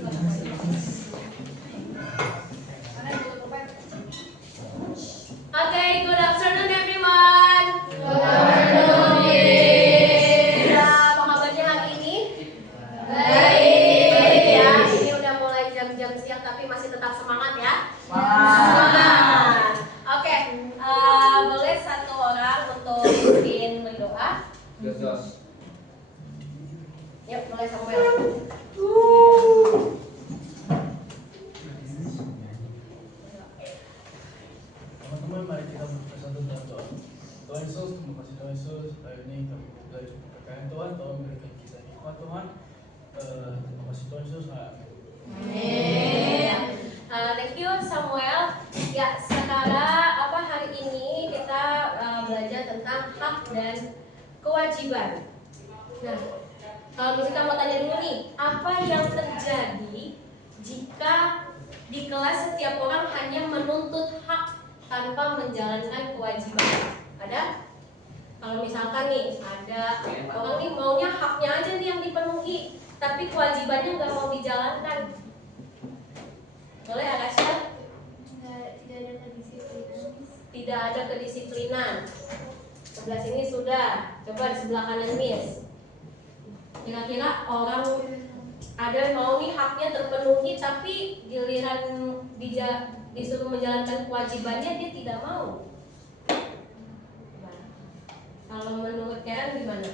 Okay, good afternoon everyone. Good afternoon. Apa kabarnya hari ini? Baik. Ya, ini udah mulai jam-jam siang tapi masih tetap semangat ya. Semangat. Oke, boleh satu orang untuk bikin berdoa? Yuk, mulai Samuel. Teman-teman, mari kita bersatu dalam doa. Tuhan Yesus, terima kasih Tuhan Yesus. Hari ini kami belajar kekayaan Tuhan. Tuhan memberikan kita nikmat Tuhan. Terima kasih Tuhan Yesus. Amin. Thank you Samuel. Ya, sekarang hari ini kita belajar tentang hak dan kewajiban. Nah, kalau misalkan mau tanya dulu nih, apa yang terjadi jika di kelas setiap orang hanya menuntut hak tanpa menjalankan kewajiban? Ada? Kalau misalkan nih ada orang nih maunya haknya aja nih yang dipenuhi, tapi kewajibannya nggak mau dijalankan. Boleh Akasha? Tidak ada kedisiplinan. Sebelah sini sudah. Coba di sebelah kanan Miss. Kira-kira orang ada yang mau nih haknya terpenuhi, tapi giliran disuruh menjalankan kewajibannya dia tidak mau. Kalau menurut Karen gimana?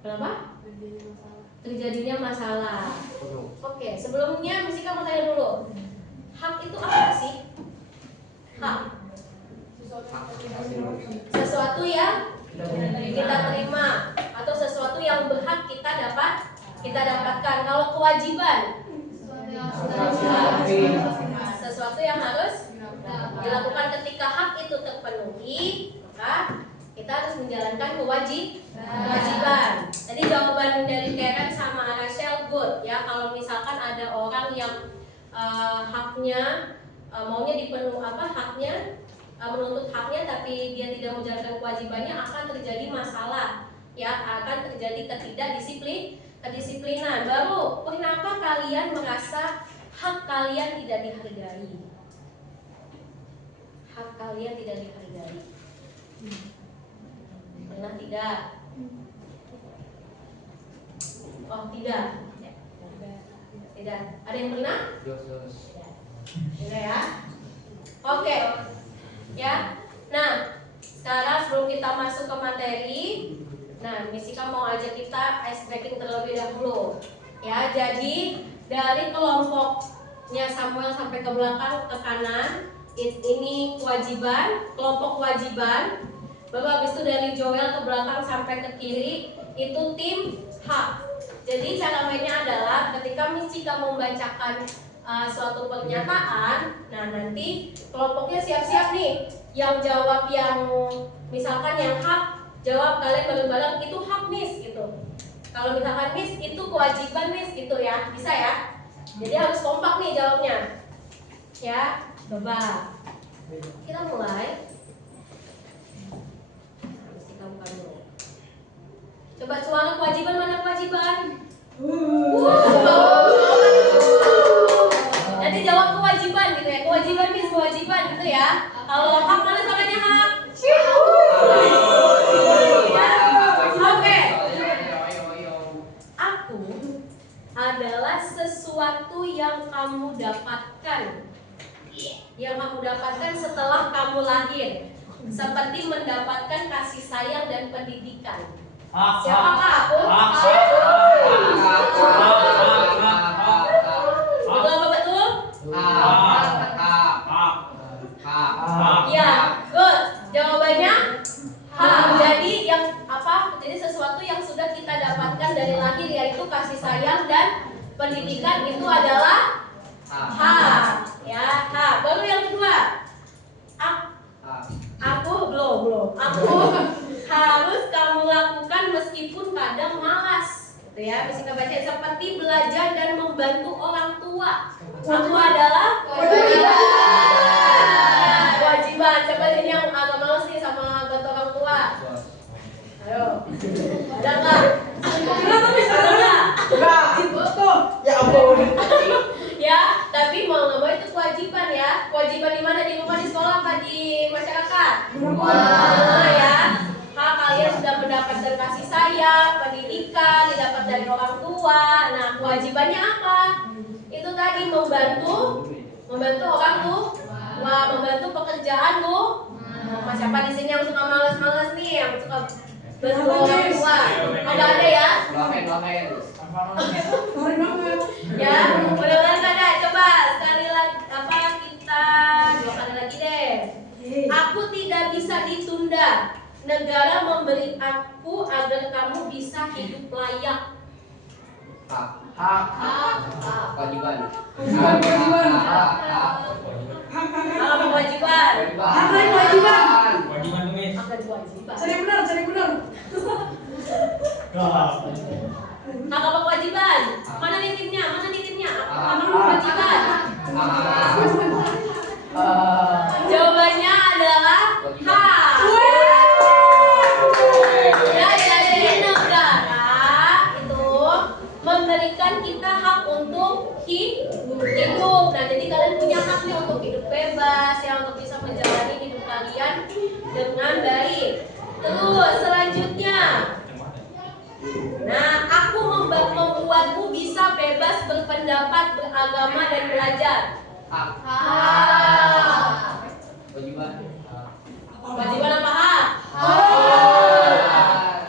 Kenapa? Terjadinya masalah. Oke, sebelumnya mesti kamu tanya dulu. Hak itu apa sih? Hak. Sesuatu yang kita terima atau sesuatu yang berhak kita dapatkan. Kalau kewajiban, sesuatu yang harus dilakukan ketika hak itu terpenuhi, maka kita harus menjalankan kewajiban. Jadi jawaban dari Karen sama Rachel good ya. Kalau misalkan ada orang yang haknya maunya dipenuhi haknya menuntut haknya tapi dia tidak menjalankan kewajibannya, akan terjadi masalah ya, akan terjadi kedisiplinan. Baru kenapa kalian merasa hak kalian tidak dihargai? Hak kalian tidak dihargai. Pernah tidak? Oh tidak. Tidak. Ada yang pernah? Tidak ya. Oke. Ya. Nah, sekarang sebelum kita masuk ke materi, nah, Misika mau ajak kita ice breaking terlebih dahulu. Ya, jadi dari kelompoknya Samuel sampai ke belakang ke kanan, ini kewajiban, kelompok kewajiban. Baru habis itu dari Joel ke belakang sampai ke kiri, itu tim hak. Jadi cara mainnya adalah ketika Misika membacakan suatu pernyataan, nah nanti kelompoknya siap-siap nih, yang jawab yang misalkan yang hak, jawab kalian bareng-bareng itu hak Miss gitu. Kalau misalkan Miss itu kewajiban Miss gitu ya, bisa ya. Jadi harus kompak nih jawabnya. Ya, coba kita mulai. Coba suara kewajiban, mana kewajiban? Nanti jawab kewajiban gitu ya. Kewajiban Miss, kewajiban gitu ya. Kalau hak mana suaranya hak? Oke. Aku adalah sesuatu yang kamu dapatkan. Yang kamu dapatkan setelah kamu lahir. Seperti mendapatkan kasih sayang dan pendidikan. Siapakah aku? Betul apa betul? Ya, good. Jawabannya hak. Jadi yang apa? Jadi sesuatu yang sudah kita dapatkan dari lahir, yaitu kasih sayang dan pendidikan, itu adalah hak. Ya, hak. Baru yang kedua. Aku belum. Aku harus kamu lakukan meskipun kadang malas. Gitu ya. Bisa kita baca seperti belajar dan membantu orang tua. Aku adalah kewajiban. Coba ini yang yang agak males nih sama bantu orang tua? Ayo. Ada nggak? Kenapa bisa nggak? Enggak, itu. Ya ampun. Ya, tapi mau nggak mau itu kewajiban ya. Kewajiban di mana? Di rumah, di sekolah, apa di masyarakat? Rumah ya. Hak kalian sudah mendapatkan kasih sayang, pendidikan, didapat dari orang tua. Nah, kewajibannya apa? Itu tadi membantu orang tuh. Wah, membantu pekerjaan tuh. Siapa di sini yang suka males-males nih, yang suka bantu orang tua? Oh, nggak ada ya? Ya, mudah-mudahan ada. Coba sekali lagi, kita 2 kali lagi deh. Aku tidak bisa ditunda. Negara memberi aku agar kamu bisa hidup layak. Hak. Kewajiban. Apa kewajiban? Kewajiban tumis. Apa kewajiban? Cari benar. Apa kewajiban? Mana nitipnya? Apa kewajiban? Jawabannya adalah hak. Ya, jadi negara itu memberikan kita hak untuk hidup. Nah, jadi kalian punya hak nih untuk hidup bebas ya, untuk bisa menjalani hidup kalian dengan baik. Terus selanjutnya, nah, aku membuatmu bisa bebas berpendapat, beragama dan belajar. Kewajiban. Kewajiban apa hak?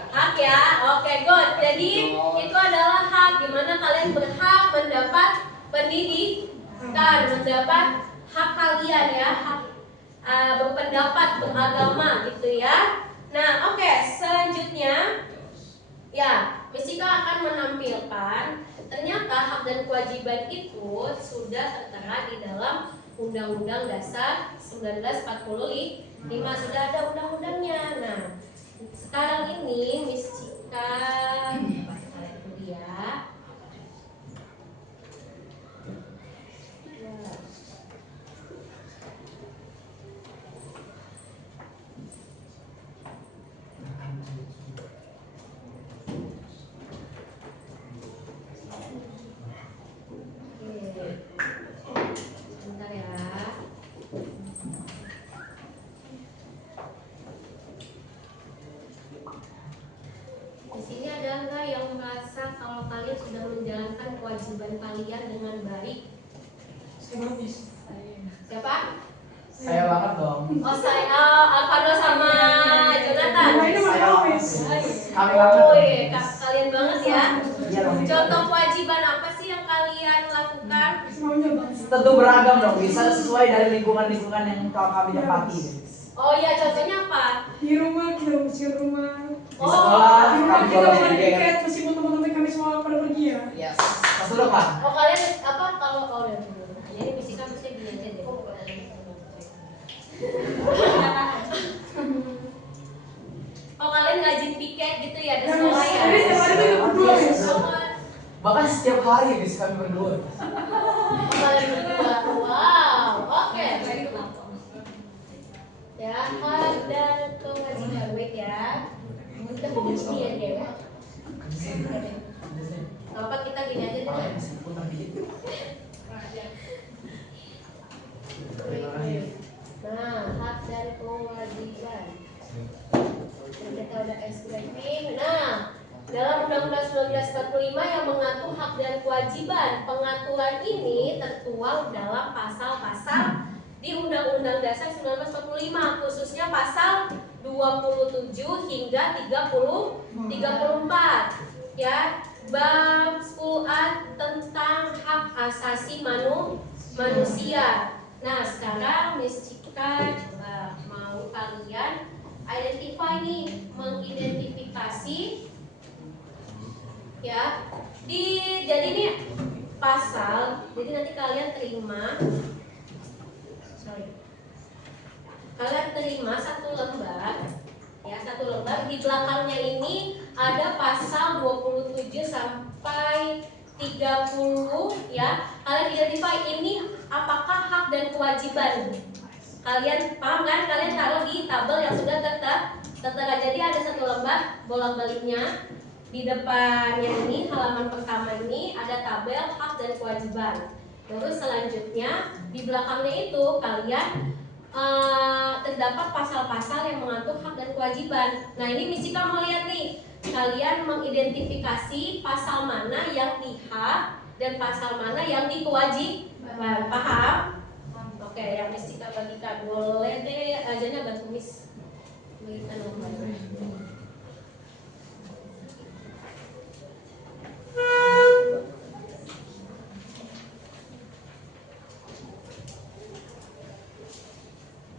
Hak ya, oke good. Jadi itu adalah hak, dimana kalian berhak mendapat pendidikan, mendapat hak kalian ya, hak berpendapat, beragama gitu ya. Nah, oke, selanjutnya ya, Misika akan menampilkan ternyata hak dan kewajiban itu sudah tertera di dalam Undang-Undang Dasar 1945, sudah ada undang-undangnya. Nah, sekarang ini Misika kalian dulu ya. Sebentar ya. Di sini ada nggak yang merasa kalau kalian sudah menjalankan kewajiban kalian dengan baik? Siapa? Saya banget dong. Oh, saya Alvaro sama Jonathan. Kami banget. Oh, iya, kalian banget ya. Iya dong. Contoh kewajiban apa sih yang kalian lakukan? Tentu beragam dong, bisa sesuai dari lingkungan-lingkungan yang kami dapati. Oh iya, contohnya apa? Di rumah kita bersihkan rumah. Di sekolah Di rumah kami kita bolos main tiket. tiket meskipun teman-teman kami semua pada pergi ya. Yes. Mas dulu Pak. Oh kalian apa kalau udah dulu. Jadi fisika mesti gini aja deh. Oh kalian ngajin piket gitu ya di sekolah ya? Jadi setiap hari kita berdua ya. Bahkan setiap hari bis kami berdua. Oh, kalian berdua. Wow, oke. Ya, hak dan kewajiban. Wait ya. Kita fokus di ya deh. Kalau apa kita gini aja deh. Nah, hak dan kewajiban. Kita udah escalating. Nah, dalam Undang-Undang 1945 yang mengatur hak dan kewajiban, pengaturan ini tertuang dalam pasal-pasal di Undang-Undang Dasar 1945, khususnya pasal 27 hingga 34 ya, bab 10A tentang hak asasi manusia. Nah, sekarang Miss Cika coba mau kalian identify nih, mengidentifikasi ya. Jadi ini pasal, jadi nanti kalian terima satu lembar ya, satu lembar. Di belakangnya ini ada pasal 27 sampai 30 ya. Kalian identify ini apakah hak dan kewajiban. Kalian paham kan? Kalian taruh di tabel yang sudah tertera. Jadi ada satu lembar bolak-baliknya. Di depan yang ini, halaman pertama ini ada tabel hak dan kewajiban. Terus selanjutnya di belakangnya itu kalian terdapat pasal-pasal yang mengatur hak dan kewajiban. Nah ini Misika mau lihat nih, kalian mengidentifikasi pasal mana yang di hak dan pasal mana yang di kewajiban. Paham? Oke, yang Misika bagikan boleh deh, ajanya bantu Miss bagikan nomor.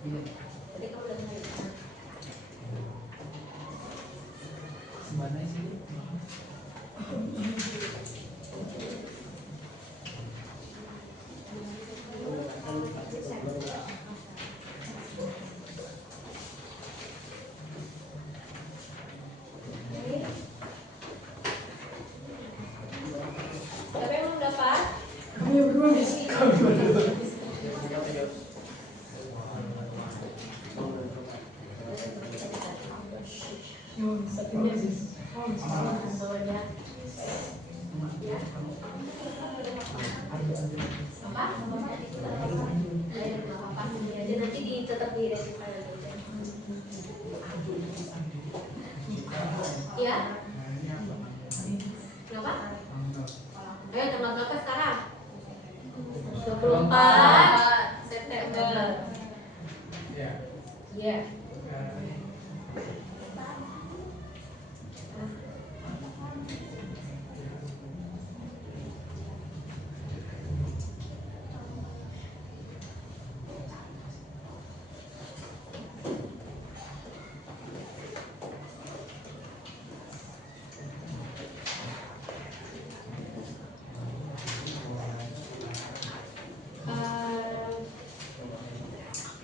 Tadi kamu udah tahu. Mana sih? Siapa yang belum dapat? Kami berdua Miss. Satunya bawahnya. Ya. Apa? Apa? Jadi nanti tetap di ya. Kenapa? Ayo tanggal berapa sekarang? 24 September. Iya.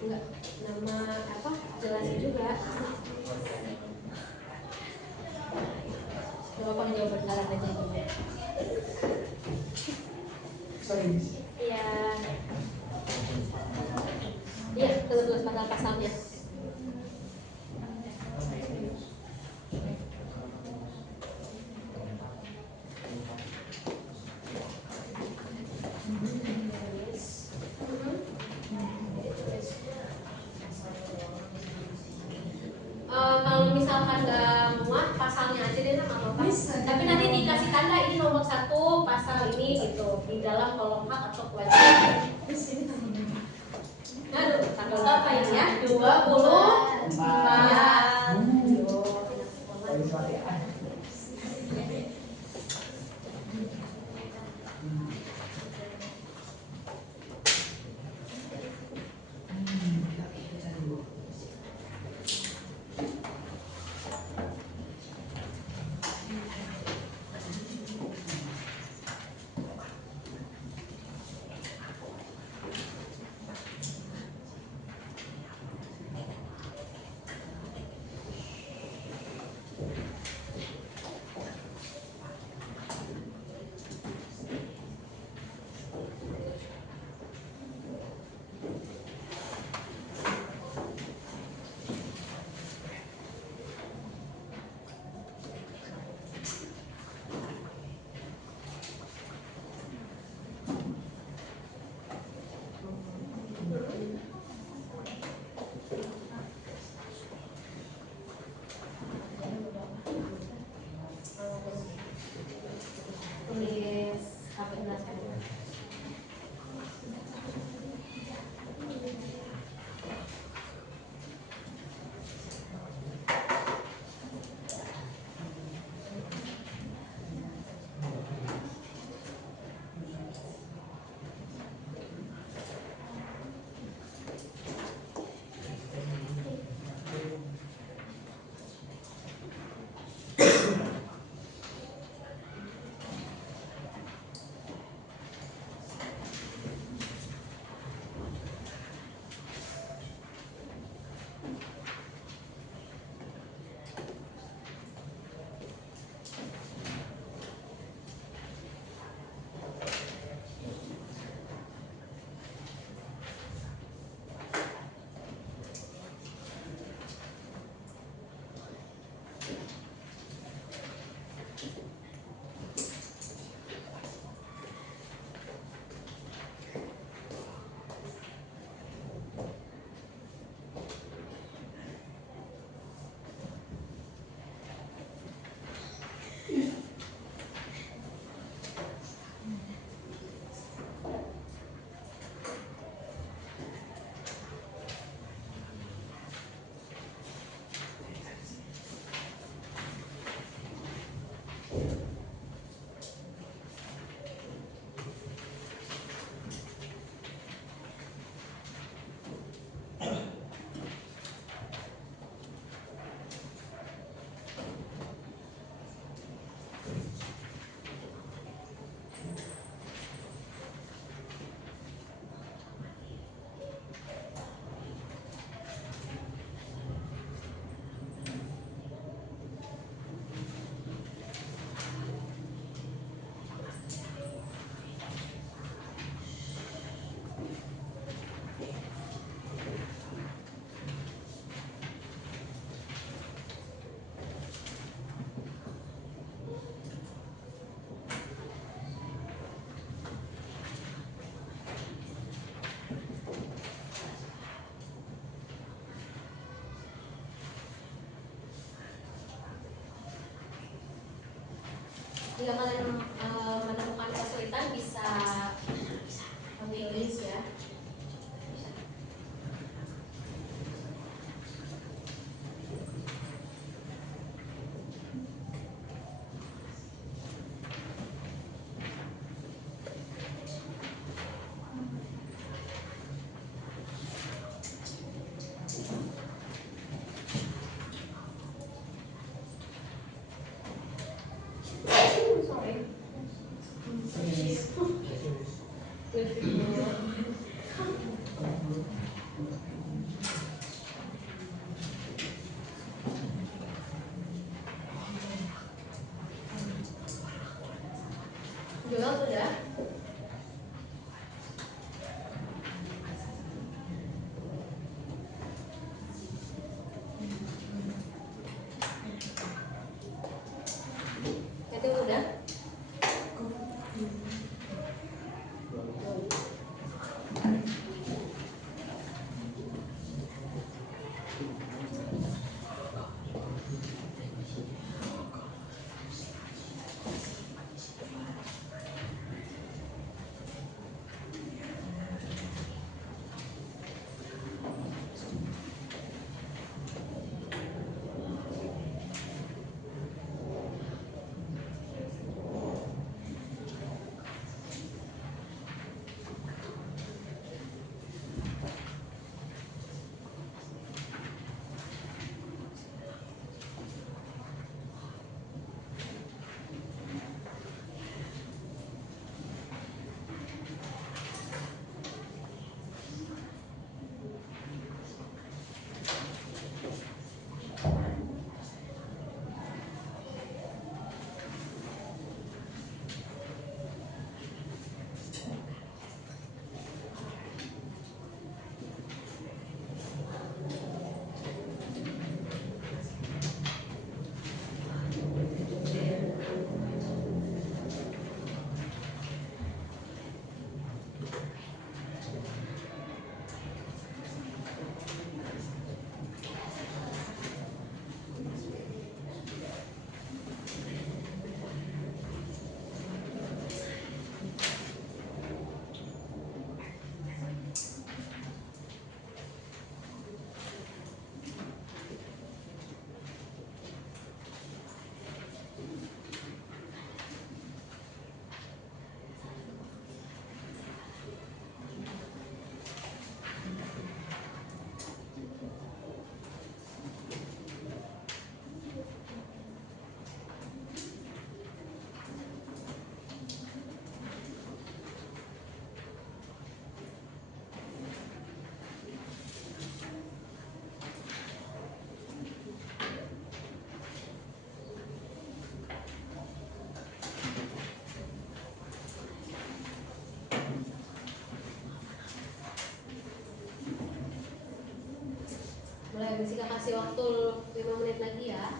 Enggak, nama apa jelasin juga. Coba kamu jawab berjalan aja. Sorry Miss. Iya. Iya, tulis pasal-pasalnya. Kalau misalkan nggak muat pasalnya aja deh nggak apa-apa. Tapi nanti dikasih tanda ini nomor 1 pasal ini gitu di dalam kolom hak atau kewajiban. Aduh, tanggal berapa ini ya? 24. Jika kalian menemukan kesulitan bisa memilih ya. Joel sudah? Itu udah? Mulai Jessica kasih waktu 5 menit lagi ya.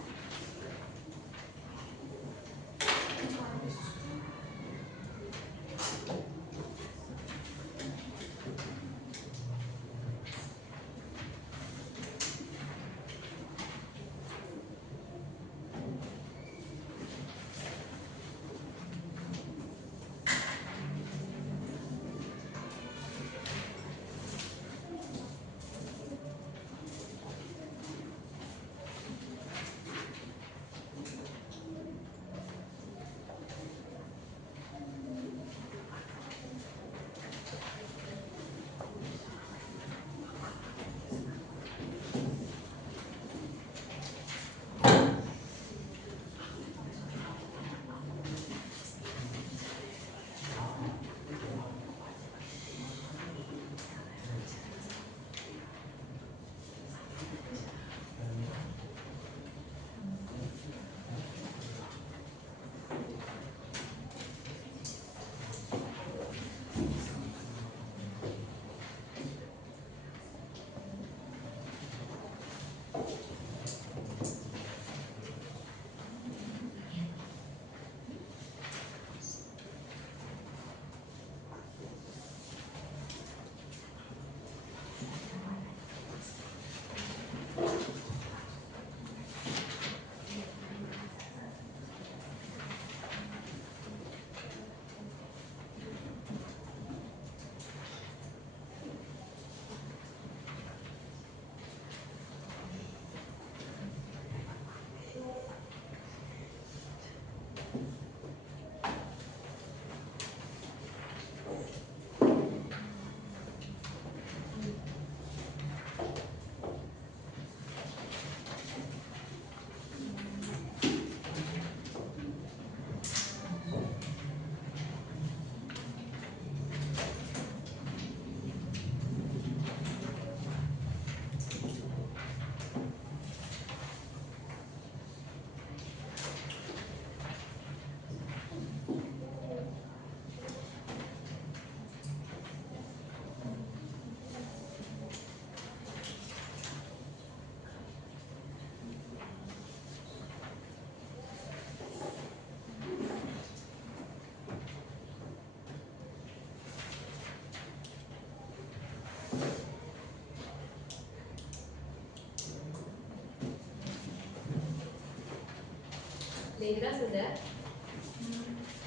Indra sudah?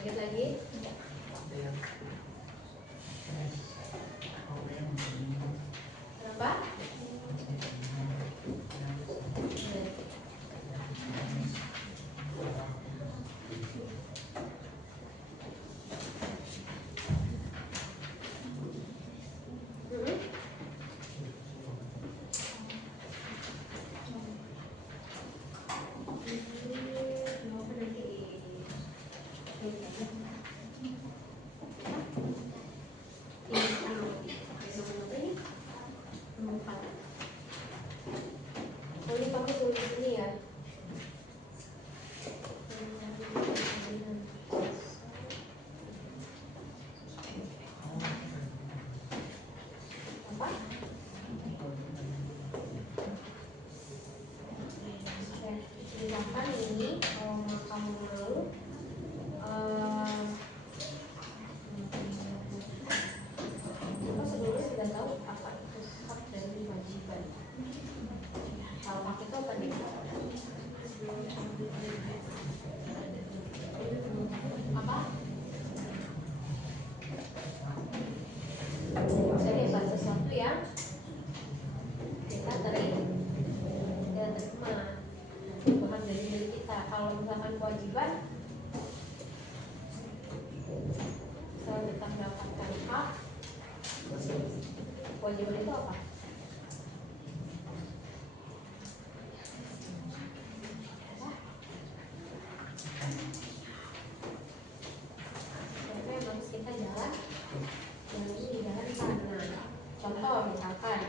Ingat lagi? Kenapa? Misalkan ini kalau kamu mau kita sebelumnya sudah tahu apa itu hak dan kewajiban. Kalau hak itu apa nih? Apa? Jadi sesuatu yang kita terima bukan dari diri kita. Kalau misalkan kewajiban, saya tetap mendapatkan hak. Kewajiban itu apa? Apa yang harus kita jalan? Yang ini dijalankan. Nah, contoh misalkan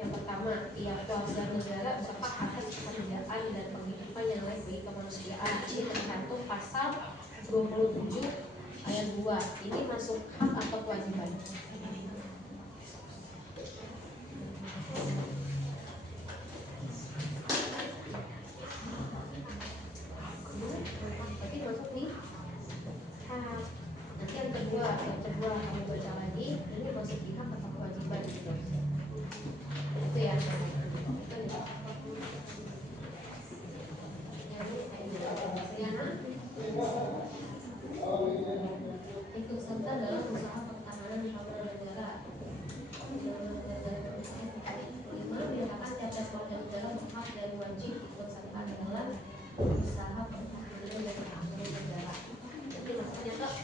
yang pertama, tiap warga negara berhak atas pekerjaan dan penghidupan yang layak bagi kemanusiaan. Ini tercantum pasal 27 ayat 2. Ini masuk hak atau kewajiban? Berarti masuk nih hak. Nanti yang kedua kamu baca lagi, ini masuk di hak atau kewajiban gitu. Itu ya. Ikut serta dalam usaha pertahanan keamanan negara. 5. Menyatakan tiap-tiap warga negara berhak dan wajib ikut serta dalam usaha pertahanan dan keamanan negara. Jadi maksudnya kok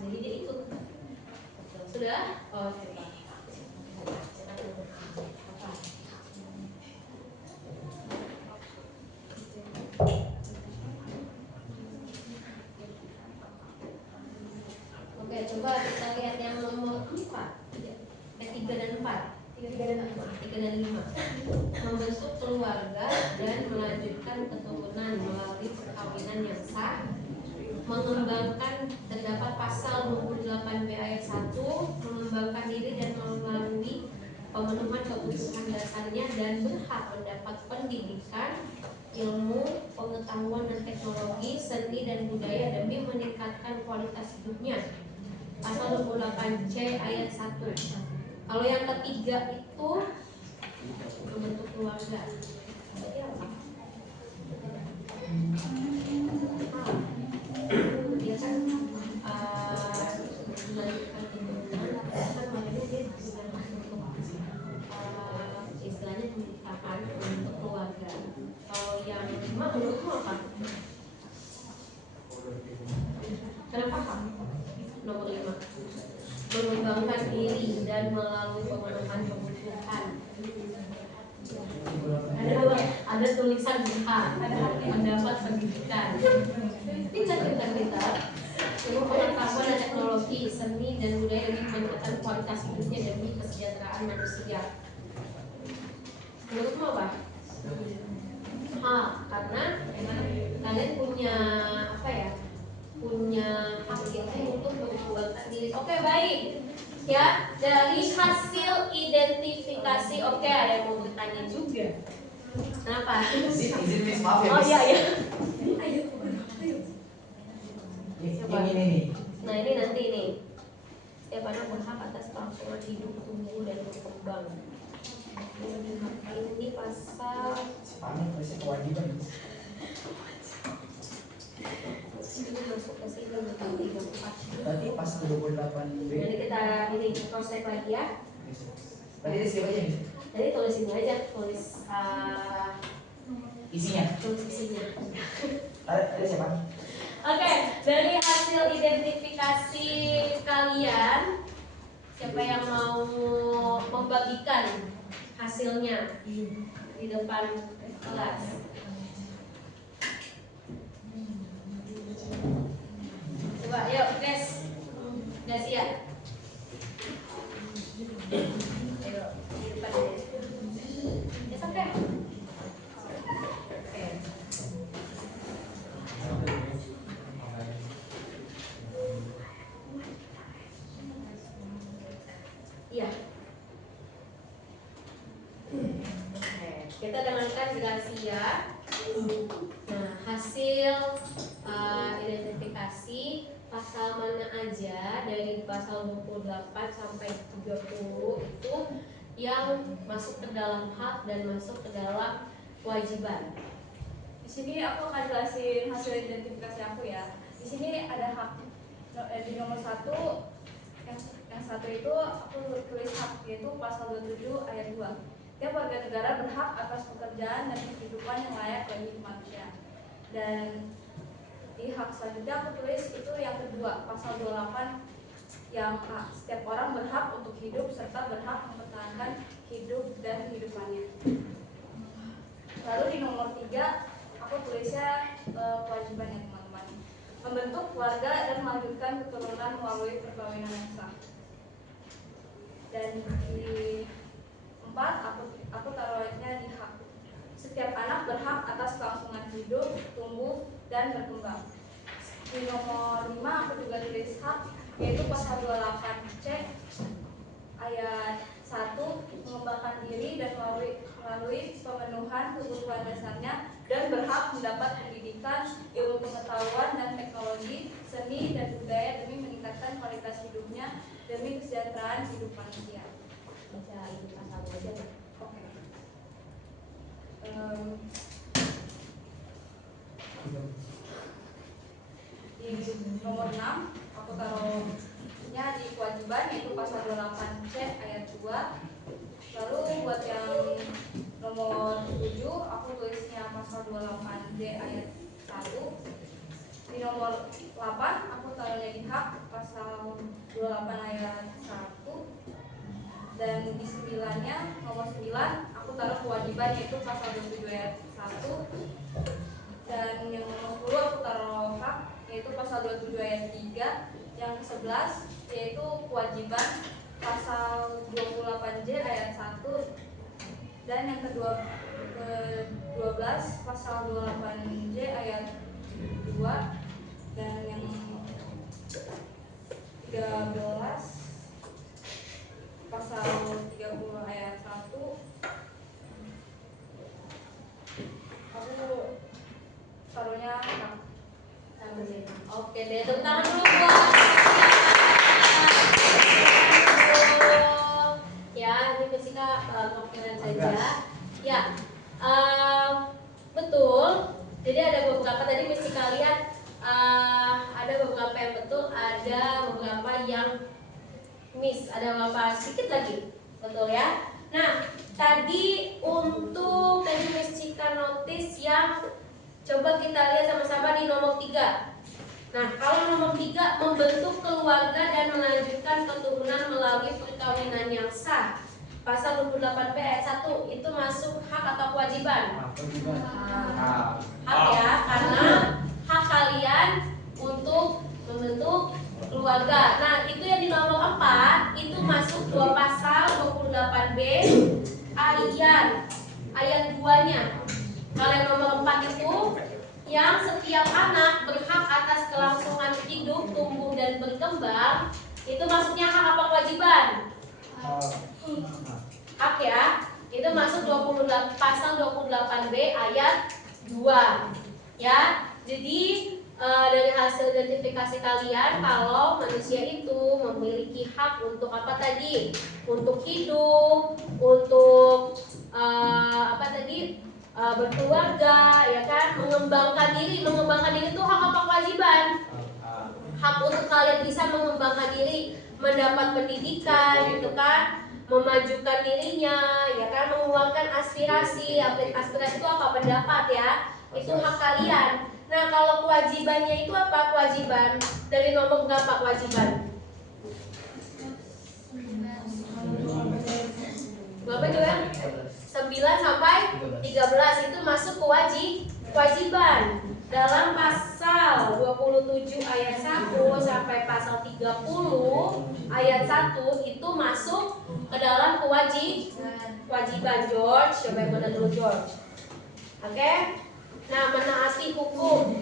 jadi dia ikut. Sudah? Oh, coba. Oke, coba kita lihat yang nomor 4. 3 dan 4. 3 dan 5. Membentuk keluarga dan melanjutkan keturunan melalui perkawinan yang sah. Mengembangkan, terdapat pasal 28B ayat 1, mengembangkan diri dan melalui pemenuhan kebutuhan dasarnya dan berhak mendapat pendidikan, ilmu, pengetahuan dan teknologi, seni dan budaya demi meningkatkan kualitas hidupnya. Pasal 28C ayat 1. Kalau yang ketiga itu membentuk keluarga. Berarti apa? Dia kan melanjutkan keturunan, kan makanya dia sudah masuk istilahnya menciptakan untuk keluarga. Kalau yang 5 menurutmu apa? Kenapa Kak? Nomor 5, mengembangkan diri dan melalui pemenuhan kebutuhan. Ada tulisan berhak, mendapat pendidikan. Pintar. Ilmu pengetahuan dan teknologi, seni dan budaya demi meningkatkan kualitas hidupnya demi kesejahteraan manusia. Menurutmu apa? Karena kalian punya apa ya? Punya hak untuk mengembangkan diri. Oke, baik. Ya, dari hasil identifikasi, oke, ada yang mau bertanya juga. Kenapa? Izin Miss, maaf ya Oh Miss. iya. Ini nih. Nah ini nanti nih. setiap anak berhak atas kelangsungan hidup, tumbuh dan berkembang. Ini pasal kewajiban. ini masuk ke sini 34. Berarti pasal 28B. Jadi kita ini cross check lagi ya. Tadi siapa aja nih? Jadi tulis ini aja, tulis Isinya. tulis isinya. Ada siapa? Oke, dari hasil identifikasi kalian, siapa yang mau membagikan hasilnya di depan kelas? Coba, yuk, guys. Gracia. Ayo, di depan deh. Yes, oke. Oke. Iya. Oke, kita dengarkan Gracia. Nah, hasil identifikasi pasal mana aja dari pasal 28 sampai 30 itu yang masuk ke dalam hak dan masuk ke dalam kewajiban. Di sini aku akan jelasin hasil identifikasi aku ya. Di sini ada hak di nomor 1 yang satu itu aku tulis hak, yaitu pasal 27 ayat 2. Tiap warga negara berhak atas pekerjaan dan kehidupan yang layak bagi manusia. Dan di hak selanjutnya aku tulis itu yang kedua, pasal 28 yang setiap orang berhak untuk hidup serta berhak mempertahankan hidup dan kehidupannya. Lalu di nomor 3 aku tulisnya kewajibannya teman-teman, membentuk keluarga dan melanjutkan keturunan melalui perkawinan yang sah. Dan di 4 aku taruhnya di hak. Setiap anak berhak atas kelangsungan hidup, tumbuh dan berkembang. Di nomor 5 aku juga tulis hak, yaitu pasal 28C ayat 1, mengembangkan diri dan melalui pemenuhan kebutuhan dasarnya dan berhak mendapat pendidikan, ilmu pengetahuan dan teknologi, seni dan budaya demi meningkatkan kualitas hidupnya demi kesejahteraan hidup manusia. Baca ini pasal aja. Oke. Di nomor 6 aku taruhnya di kewajiban, yaitu pasal 28C ayat 2. Lalu buat yang nomor 7 aku tulisnya pasal 28D ayat 1. Di nomor 8 aku taruhnya di hak, pasal 28 ayat 1. Dan di 9-nya, nomor 9 aku taruh kewajiban, yaitu pasal 27 ayat 1. Dan yang nomor 10 aku taruh hak, yaitu pasal 27 ayat 3. Yang ke-11 yaitu kewajiban, pasal 28J ayat 1. Dan yang ke-12 pasal 28J ayat 2. Dan yang 13 pasal 30 ayat 1. Aku taruhnya hak. Oke deh, tepuk tangan dulu buat ya, ini Jessica kopiran saja. Ya, betul. Jadi ada beberapa tadi mesti kalian ada beberapa yang betul, ada beberapa yang miss, ada beberapa sedikit lagi, betul ya. Nah, tadi untuk tadi mesti notis yang coba kita lihat sama-sama di nomor 3. Nah, kalau nomor 3 membentuk keluarga dan melanjutkan keturunan melalui perkawinan yang sah. Pasal 28B ayat 1 itu masuk hak atau kewajiban? Hak ya, karena hak kalian untuk membentuk keluarga. Nah, itu yang di nomor 4 itu masuk pasal 28B ayat 2-nya. Kalau yang nomor 4 itu yang setiap anak berhak atas kelangsungan hidup, tumbuh dan berkembang, itu masuknya hak apa kewajiban? Hak ya. Itu masuk pasal 28B ayat 2. Ya. Jadi dari hasil identifikasi kalian kalau manusia itu memiliki hak untuk apa tadi? Untuk hidup, untuk berkeluarga, ya kan? Mengembangkan diri. Mengembangkan diri itu hak apa kewajiban? Hak untuk kalian bisa mengembangkan diri, mendapat pendidikan, gitu kan? Memajukan dirinya, ya kan? Mengeluarkan aspirasi. Aspirasi itu apa? Pendapat, ya. Itu hak kalian. Nah, kalau kewajibannya itu apa? Kewajiban dari nomor berapa kewajiban? Berapa juga? 9 sampai 13 itu masuk kewajiban. Dalam pasal 27 ayat 1 sampai pasal 30 ayat 1 itu masuk ke dalam kewajiban. George, coba yang mana dulu George. Oke? Nah, menaati hukum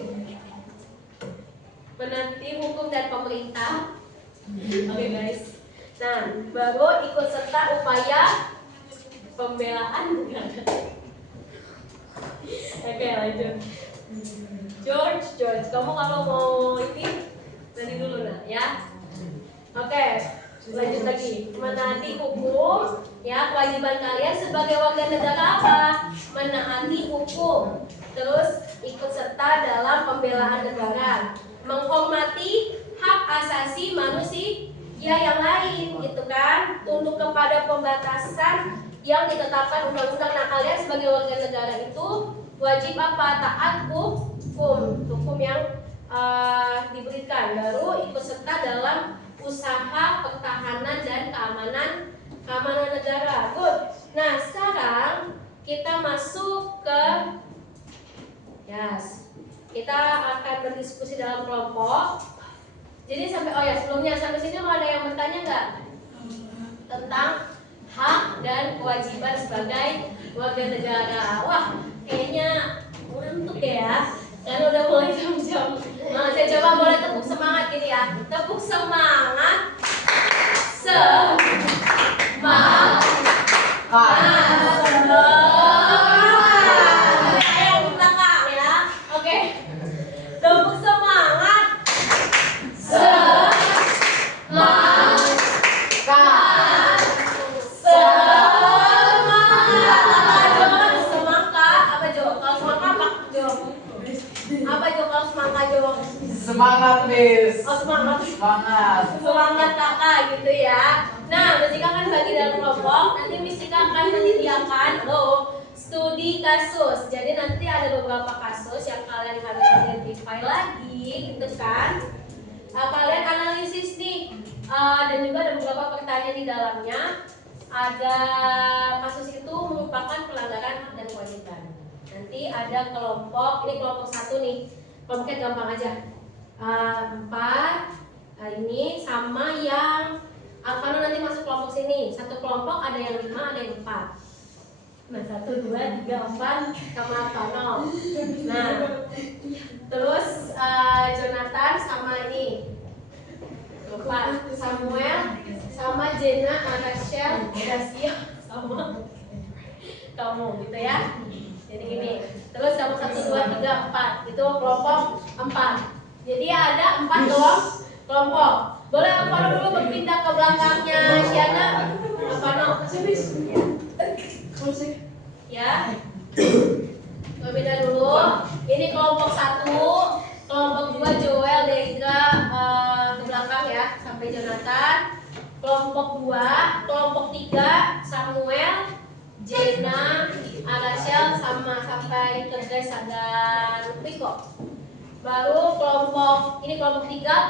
dan pemerintah. Oke, guys. Nah, baru ikut serta upaya pembelaan negara. Oke, lanjut. George, kamu kalau mau ini nanti dulu ya. Oke, lanjut lagi. Menaati hukum, ya, kewajiban kalian sebagai warga negara apa? Menaati hukum. Terus ikut serta dalam pembelaan negara, menghormati hak asasi manusia yang lain, gitu kan? Tunduk kepada pembatasan yang ditetapkan undang-undang. Nah, kalian sebagai warga negara itu wajib apa? Taat hukum yang diberikan. Baru ikut serta dalam usaha pertahanan dan keamanan negara. Good. Nah, sekarang kita masuk ke kita akan berdiskusi dalam kelompok. Jadi sebelumnya sampai sini mau ada yang bertanya nggak tentang hak dan kewajiban sebagai warga negara? Wah, kayaknya ngantuk ya, karena udah mulai jam-jam. Nah, saya coba boleh tepuk semangat gini ya. Tepuk semangat. Semangat, Miss. Oh, semangat. Semangat kakak gitu ya. Nah, Miss Ika kan bagi dalam kelompok. Nanti Miss Ika akan menyediakan studi kasus. Jadi nanti ada beberapa kasus yang kalian harus identify lagi, gitu kan? Kalian analisis nih, dan juga ada beberapa pertanyaan di dalamnya. Ada kasus itu merupakan pelanggaran hak dan kewajiban. Nanti ada kelompok, ini kelompok 1 nih. Kelompoknya gampang aja. 4 ini sama yang Alvano nanti masuk kelompok sini. Satu kelompok ada yang 5, ada yang 4. Nah, 1, 2, 3, 4 sama Alvano. Nah, terus Jonathan sama ini Pak Samuel sama Jenna, Rachel, Gracia sama kamu gitu ya. Jadi gini. Terus kamu 1, 2, 3, 4 itu kelompok 4. Jadi ada 4 kelompok. Boleh Alvano dulu berpindah ke belakangnya Syana. Alvano. Ya. Berpindah dulu. Ini kelompok 1, kelompok 2 Joel, Deidra ke belakang ya sampai Jonathan. Kelompok 2, kelompok 3 Samuel, Jenna, Rachel sama sampai ke Grace dan Rico. Baru kelompok 3,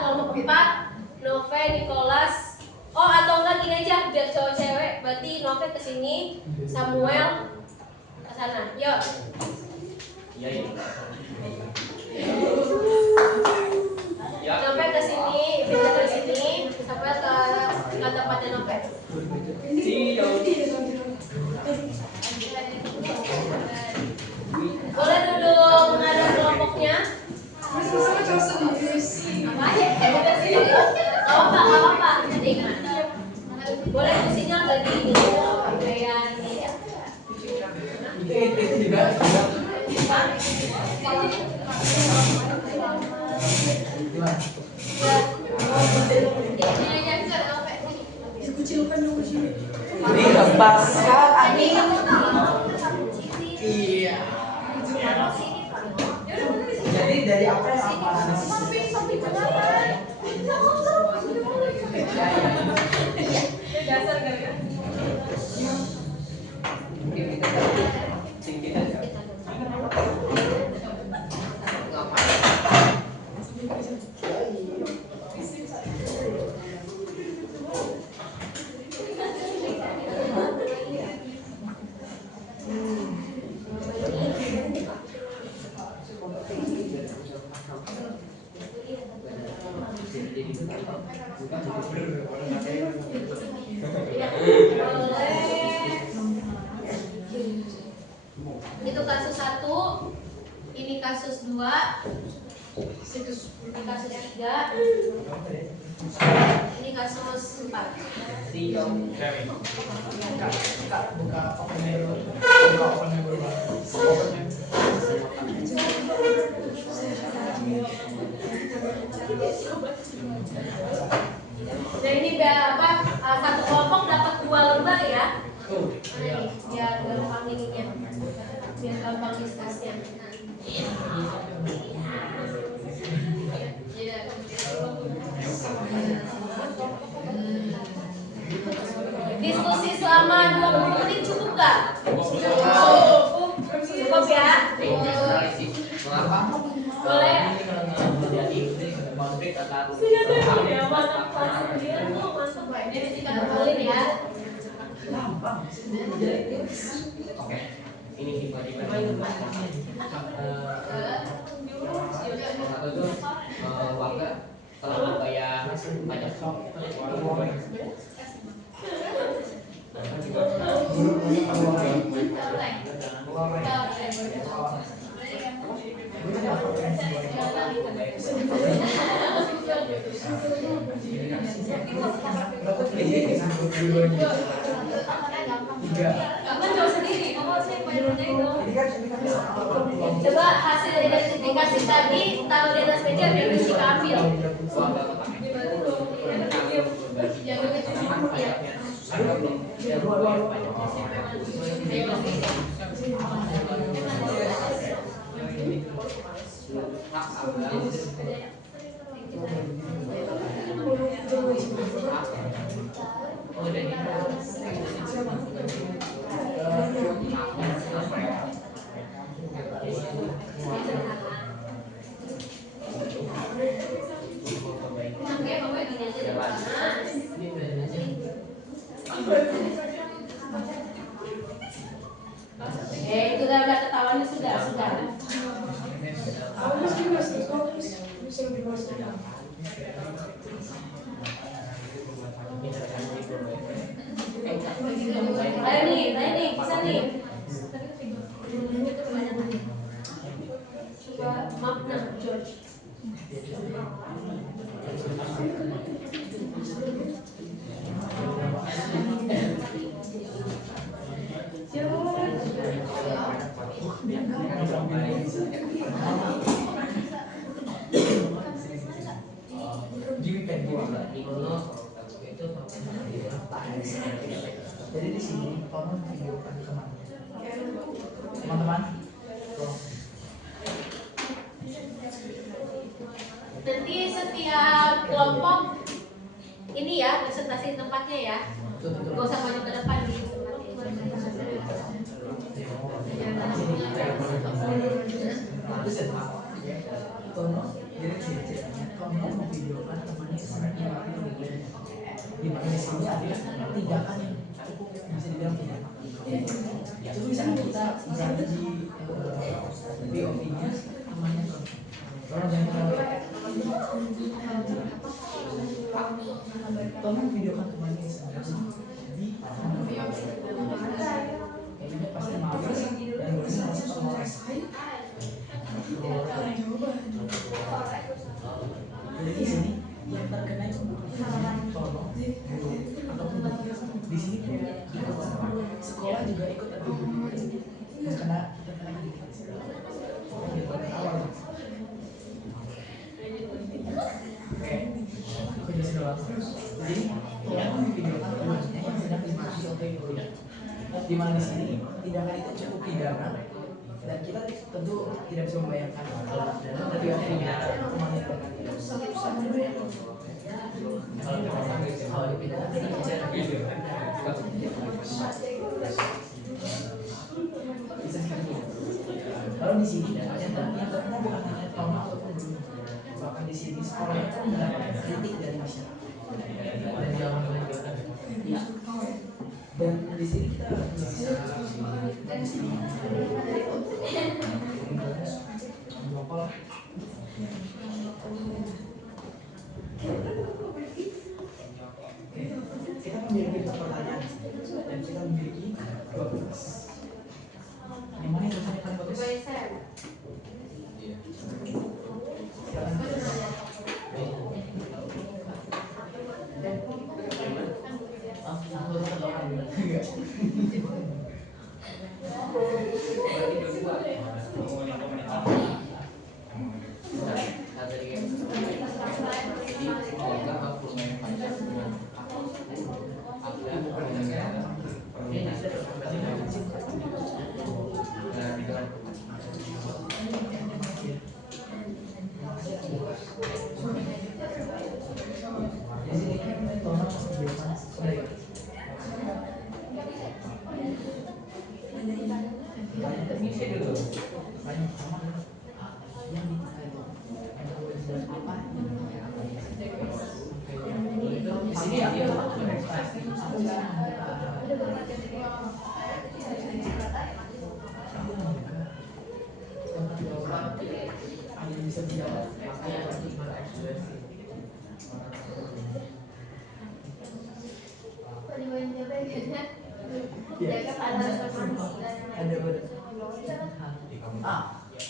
kelompok 4 Nove, Nicholas. Oh, atau enggak gini aja biar cowok cewek. Berarti Nove ke sini, Samuel ke sana. Yuk. Iya. Nove ke sini, kita ke sini, Samuel ke tempatnya Nove. Boleh duduk menghadap kelompoknya. Apa? Boleh fungsinya bagi pakaian Gimana? Ini aja bisa sampai sini. Dikucilkan dong di sini. Dibebaskan Ani. Iya. Jadi dari apa yang apa analisis? Dasar kali ya. Mungkin kita tinggi aja. Itu kasus 1, ini kasus 2, ini kasus 3, ini kasus 4. Buka opennya dulu. Buka opennya dulu. Nah ini apa? Satu kelompok dapat 2 lembar ya. Mana nih? Biar gampang ininya, biar gampang diskusnya. Diskusi selama 20 menit cukup nggak? Cukup ya? Boleh? Ini kita kembali ya. Oke. Ini tiba-tiba satu tuh warga telah membayar pajak. Coba hasil identifikasi tadi taruh di atas meja biar bisa diambil. Itu udah ketahuan sudah. Ayo nih, bisa nih. Coba makna George. Jadi di sini tolong videokan kemana? Teman-teman, Nanti setiap kelompok ini ya presentasi tempatnya ya. Gak usah maju ke depan di Tono, jadi ceritanya Tono memvideokan temannya di mana di sini ada 3 kan yang cukup bisa dibilang 3. Itu bisa kita berada di POV-nya temannya Tono jangan Tono memvideokan temannya jadi kayaknya pasti malas dan bisa masuk semua jadi di sini yang terkena itu Tono di sini sekolah juga ikut yang kena awal. Jadi tolong divideokan temannya yang sedang diskusi atau itu. Di mana di sini tindakan itu cukup pidana dan kita tentu tidak bisa membayangkan tapi ada pidana temannya dengan itu. Kalau dipidana bisa segitu. Kalau di sini ternyata kita bukan hanya trauma ataupun bunuh, bahkan di sini sekolah itu mendapatkan kritik dari masyarakat. Ya. Dan di sini kita bisa kita memiliki pertanyaan dan kita memiliki 12. Yang mana yang paling bagus?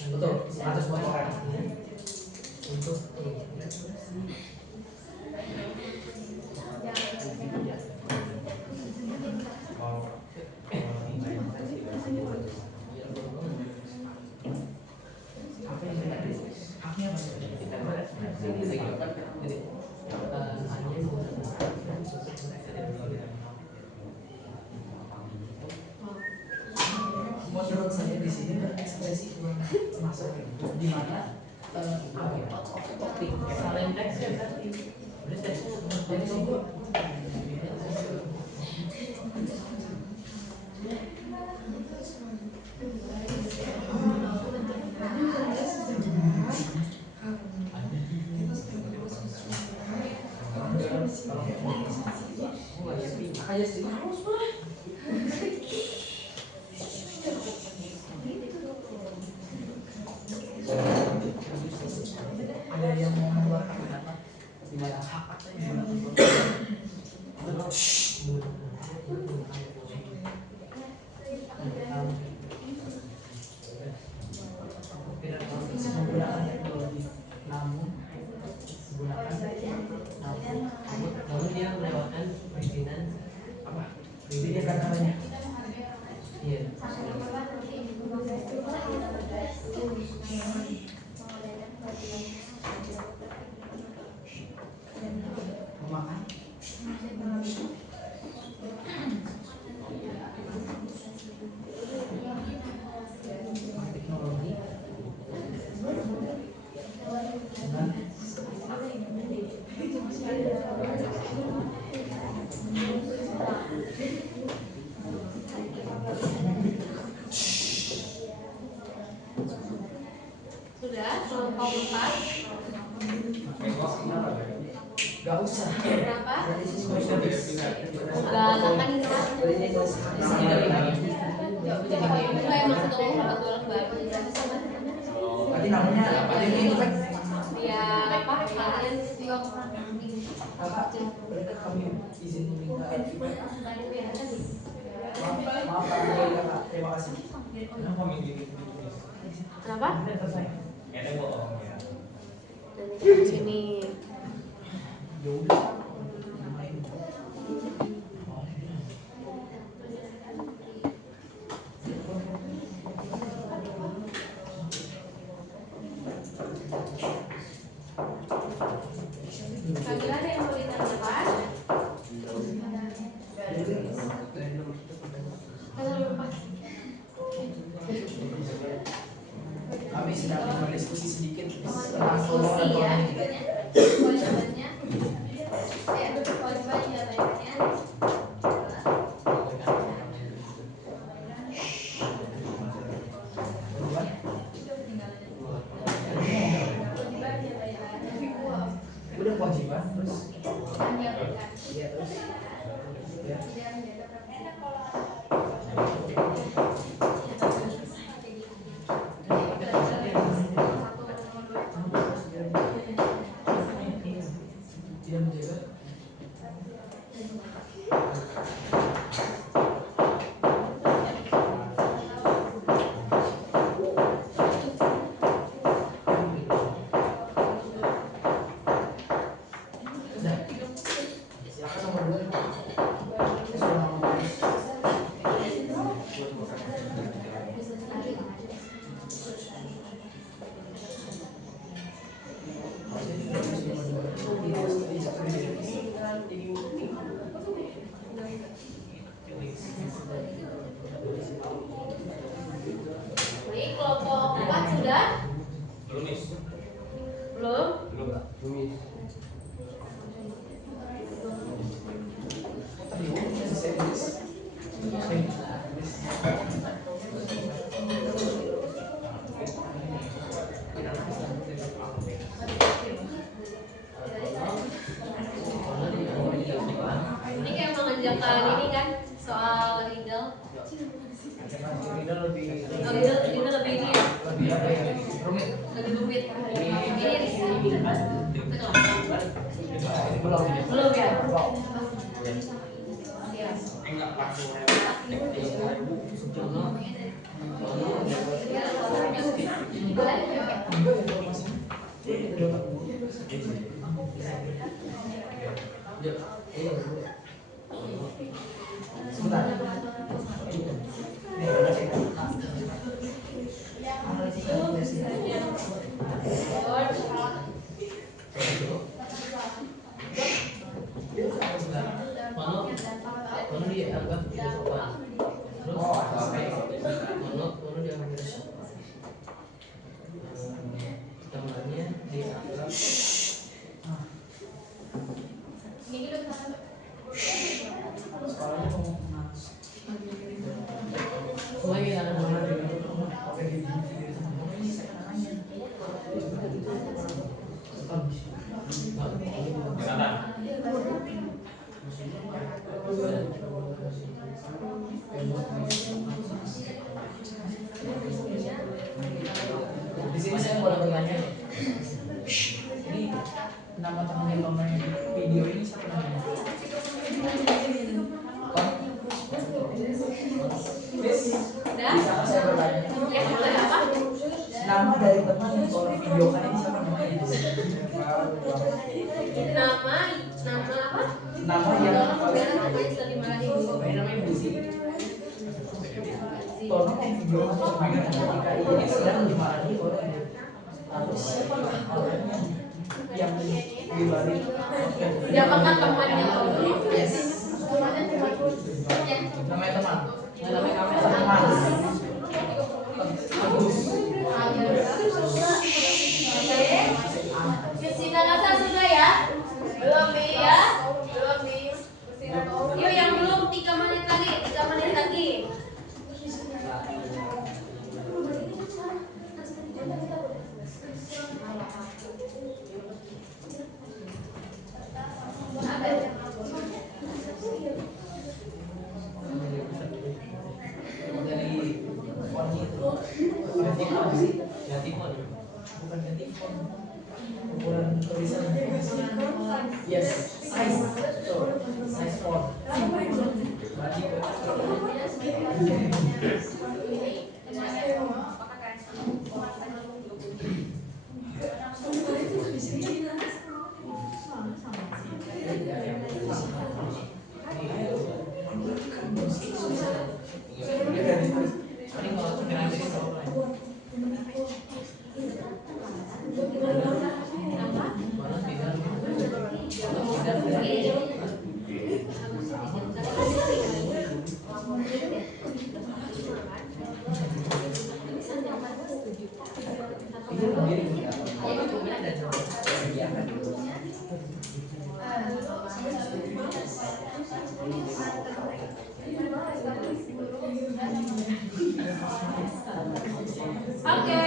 Betul, 100 orang untuk menurut saya di sini berekspresi kurang masuk di mana topik saling teks ya tadi ada yang mau mengeluarkan pendapat di mana hak atau di mana menggunakan teknologi namun dia melewatkan perizinan apa? Dia katanya iya memakan teknologi dan Sudah, kelompok 4. gak usah Berapa? dari sini sudah Udah 8 ini kan? dari sini Itu yang maksud umum dapat bolak balik. berarti namanya ada itu kan Ya apa? Kalian apa mereka kami izin meminta maaf Kak, terima kasih. Kenapa? Kayaknya bohong ya. Dari sini. Ya udah Kalian ada yang mau ditanya? kewajiban terus menjabarkan. ya terus ya Enak kalau tidak menjaga silakan nomor 2. Baik, kelompok 4 sudah? Belum, Miss. Belum? Belum. Ini kayak mengerjakan ini kan soal Riddle. lebih Oh, Riddle lebih ini ya, lebih apa ya rumit lebih rumit. Ini belum belum ya? Iya. Enggak langsung sebentar Mana dianggap tidak sopan. Terus mana dianggap temannya dianggap di sini saya boleh bertanya ini nama teman yang pemain video ini siapa namanya? Udah? Bisa saya bertanya Ya, boleh apa? nama dari teman yang tolong videokan ini siapa namanya? Nama apa? Nama yang Namanya sudah dimarahi dulu. namanya Buzi. Tolong videokan temannya ketika ini sedang dimarahi oleh harus orangnya yang di balik Siapakah temannya? yes namanya teman teman Kristina Nasa sudah ya? Belum nih ya? Belum nih. Yuk yang belum 3 menit lagi, 3 menit lagi. dari font itu ganti apa sih? ganti font. Bukan ganti font ukuran tulisan yes size size font berarti Paling kalau pikiran dari bawah lah. Mana tidak Oke.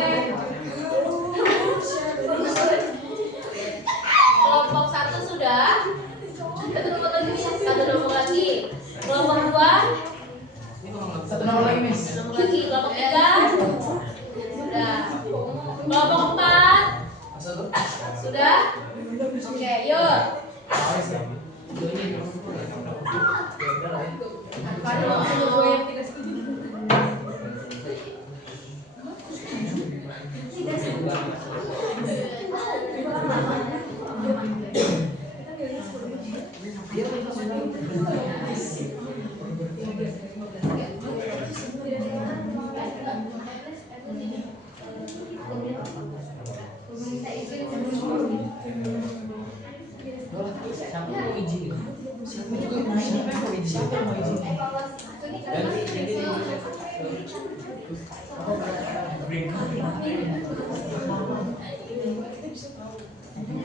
Kelompok 1 sudah Satu nomor lagi. Kelompok 2. Satu nomor lagi, Miss. Satu nomor lagi. Kelompok 3. Sudah. Kelompok 4. Sudah? Oke, yuk. Siapa mau izin? Siapa juga yang main? Siapa yang mau izin? Siapa yang mau izin?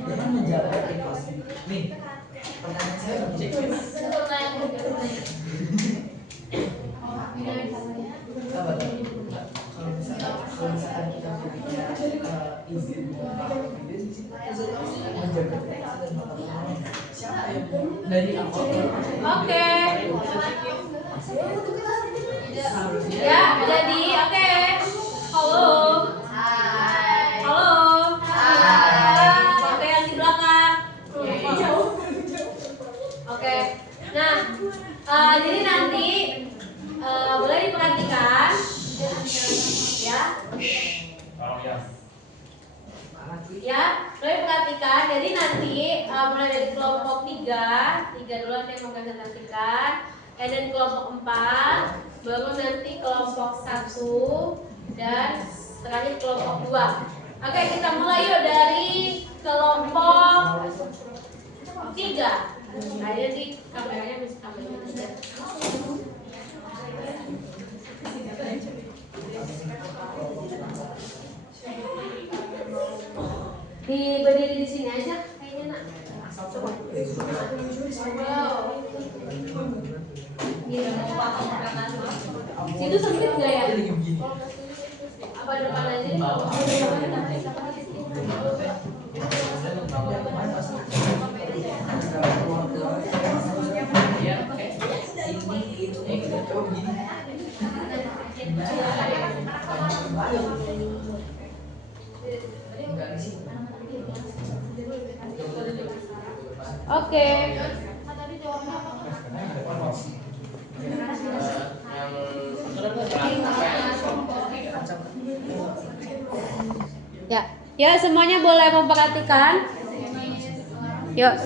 Jangan menjaga kelas. Nih, pertanyaan saya cek. Apa tadi? Kalau misalkan kita punya izin menjaga kelas dan siapa yang dari awal? Oke. Ya, jadi oke. Halo. Halo. Oke, yang di belakang. Oke. Nah, jadi nanti boleh diperhatikan ya. Ya, boleh perhatikan. Jadi nanti mulai dari kelompok 3 dulu nanti yang mempresentasikan, dan kelompok 4, baru nanti kelompok 1 dan terakhir kelompok 2. Oke, kita mulai yuk dari kelompok 3. Nah, jadi kameranya bisa kameranya aja. Berdiri di sini aja kayaknya, Nak. Coba. Situ sempit nggak ya? Apa depan aja? Oke. Ya, semuanya boleh memperhatikan. Yuk.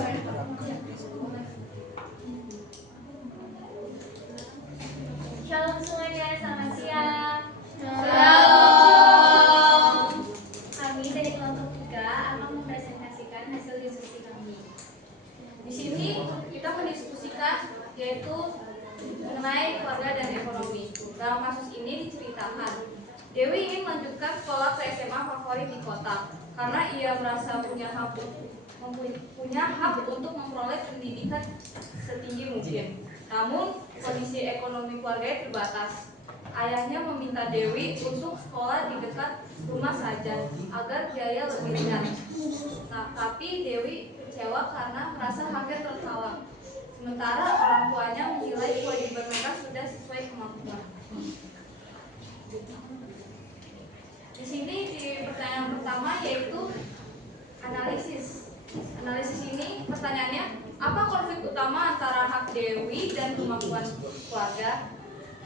Shalom semuanya, selamat siang. Shalom. Kami dari kelompok 3 akan mempresentasikan hasil diskusi kami. Di sini kita mendiskusikan yaitu mengenai keluarga dan ekonomi. Dalam kasus ini diceritakan Dewi ingin melanjutkan sekolah ke SMA favorit di kota karena ia merasa punya hak untuk memperoleh pendidikan setinggi mungkin. Namun kondisi ekonomi keluarga terbatas. Ayahnya meminta Dewi untuk sekolah di dekat rumah saja agar biaya lebih ringan. Nah, tapi Dewi kecewa karena merasa hampir terhalang. Sementara orang tuanya menilai kewajiban mereka sudah sesuai kemampuan. Di sini di pertanyaan pertama yaitu analisis. Analisis ini pertanyaannya, apa konflik utama antara hak Dewi dan kemampuan keluarga?